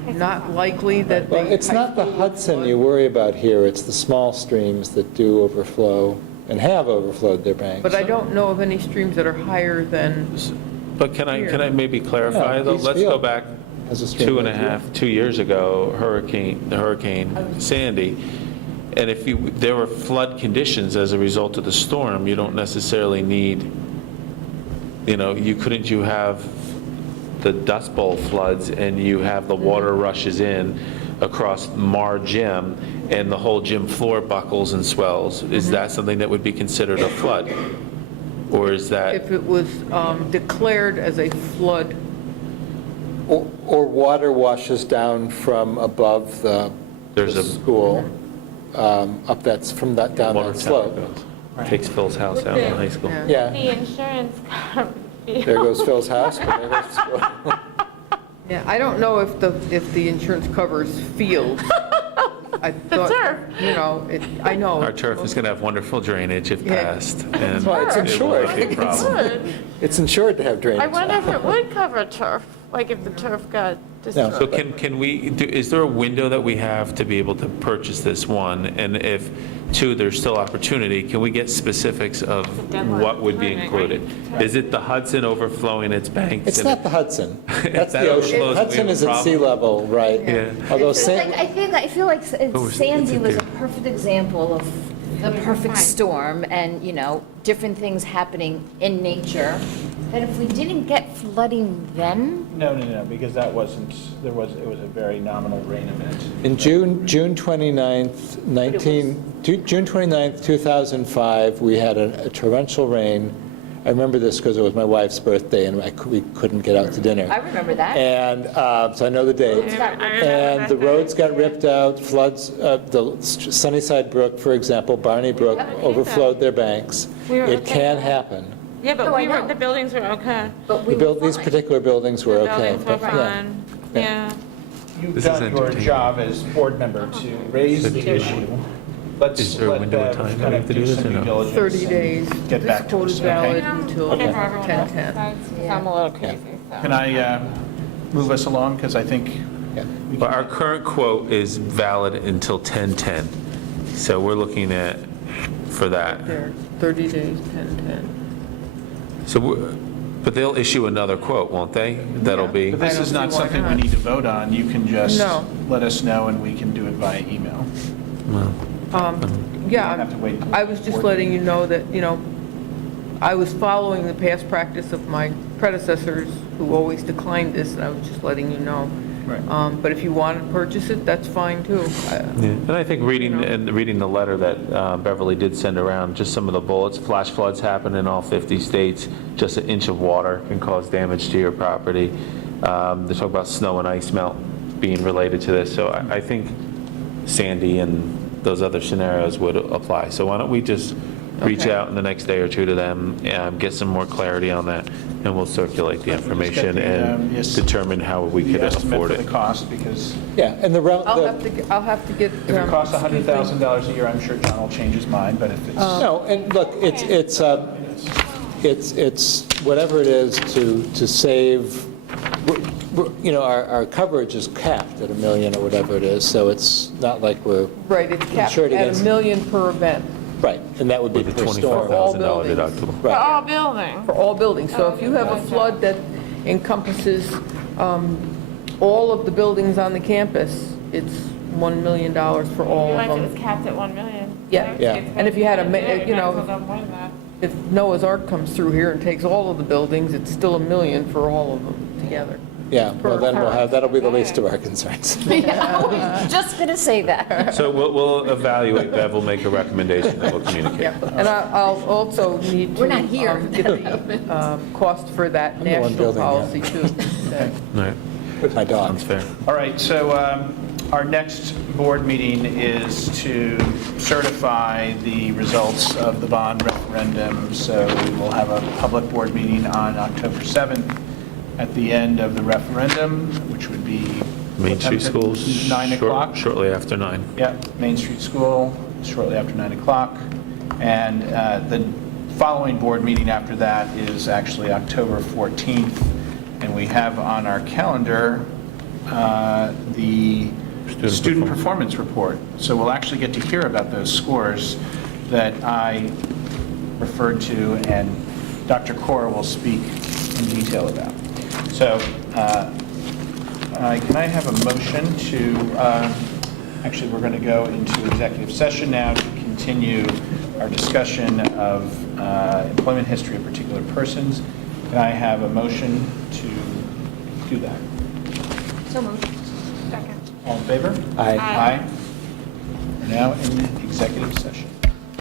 not likely that Well, the it's high not the school would Hudson flood. you worry about here, it's the small streams that do overflow and have overflowed their banks. But I don't know of any streams that are higher than, But can I maybe clarify, Yeah, though? East Let's go Field back has a stream like 2 years ago, Hurricane Sandy, and if there were flood conditions as a result of the storm, you don't necessarily need, couldn't you have the Dust Bowl floods and you have the water rushes in across Mar Gym and the whole gym floor buckles and swells? Is that something that would be considered a flood? Or is that? if it was declared as a flood. Or water washes down from above the There's a school, up down water that tower slope. goes. Takes Phil's house out in high school. Yeah. Yeah, The insurance coverage. there goes Phil's house, but there goes the school. Yeah, I don't know if the insurance covers fields. I thought, turf. I know. Our turf is going to have wonderful drainage if Yeah. passed, and why it's it will insured. not be a problem. It's insured to have drainage. I wonder if it would cover turf, like if the turf got destroyed. So can we, is there a window that we have to be able to purchase this one? And if, two, there's still opportunity, can we get specifics of deadline. what would be Right. included? Is it the Hudson overflowing its banks? It's and not the Hudson. That's that the ocean. overflows, we Hudson have a is at sea problem. level, right? Yeah. Although It's like, I feel like Sandy was a perfect example of the perfect storm and, different things happening in nature. That if we didn't get flooding then, No, because that wasn't, it was a very nominal rain event. In June 29th, 2005, we had a torrential rain I remember this because it was my wife's birthday, and we couldn't get out to dinner. I remember that. And so I know the date. And the roads got ripped out, floods, the Sunnyside Brook, for example, Barney Brook overflowed their banks. We were It okay can with that. happen. Yeah, but No, I know. the buildings were okay. But we were These fine. particular buildings were The okay. buildings were but yeah. fine, yeah. You've This is done your entertaining. job as board member to raise the issue. Let's Is there a let window of Bev time that kind we of have to do do this some or due no? diligence. 30 days. Get back to This us, code is valid okay? until Okay. For everyone else 10/10. besides, 'cause I'm a little crazy, so. Can I move us along? Because I think we But can- our current quote is valid until 10/10. So we're looking at, for that. There, 30 days, 10/10. So, but they'll issue another quote, won't they? That'll be, But this I is don't not see why something we not. need to vote on. You can just No. let us know and we can do it via email. well, Yeah, don't have to wait until I was just board letting you know that, I was following the past practice of my predecessors who always declined this, and I was just letting you know. Right. But if you want to purchase it, that's fine too. yeah. And I think reading the letter that Beverly did send around, just some of the bullets, flash floods happen in all 50 states. Just an inch of water can cause damage to your property. They talk about snow and ice melt being related to this. So I think Sandy and those other scenarios would apply. So why don't we just reach Okay. out in the next day or two to them, get some more clarity on that, and we'll circulate the information and yes, determine how we the could estimate afford for it. the cost, because Yeah, and I'll have to get. if it costs $100,000 a year, I'm sure John will change his mind, but if it's... no, and look, it's whatever it is to save, our coverage is capped at $1 million or whatever it is, so it's not like we're, Right, it's capped Insured at against- $1 million per event, right, and that would be With a per storm. $25,000 buildings. deductible. For Right. all buildings. for all buildings. So if you have a flood that encompasses all of the buildings on the campus, it's $1 million for all Like of it was them. capped at 1 million. Yeah. Yeah. And if you had Might as well more than that. If Noah's Ark comes through here and takes all of the buildings, it's still $1 million for all of them together. Yeah, well, then that'll be the least of our concerns. Yeah, I was just going to say that. So we'll evaluate, Bev will make a recommendation that we'll communicate. Yeah, and I'll also need to. We're not here. Get the cost for that I'm the one national building, yeah. policy too. Okay. All right, With my dog. sounds fair. All right, so our next board meeting is to certify the results of the bond referendum. So we will have a public board meeting on October 7th at the end of the referendum, which would be... Main what time Street is it? Schools. 9 o'clock? Shortly after 9. Yeah, Main Street School, shortly after 9 o'clock. And the following board meeting after that is actually October 14th. And we have on our calendar the student performance report. So we'll actually get to hear about those scores that I referred to, and Dr. Kaur will speak in detail about. So can I have a motion to, actually, we're going to go into executive session now to continue our discussion of employment history of particular persons. Can I have a motion to do that? So moved. Second. All in favor? Aye. Aye. We're now in executive session.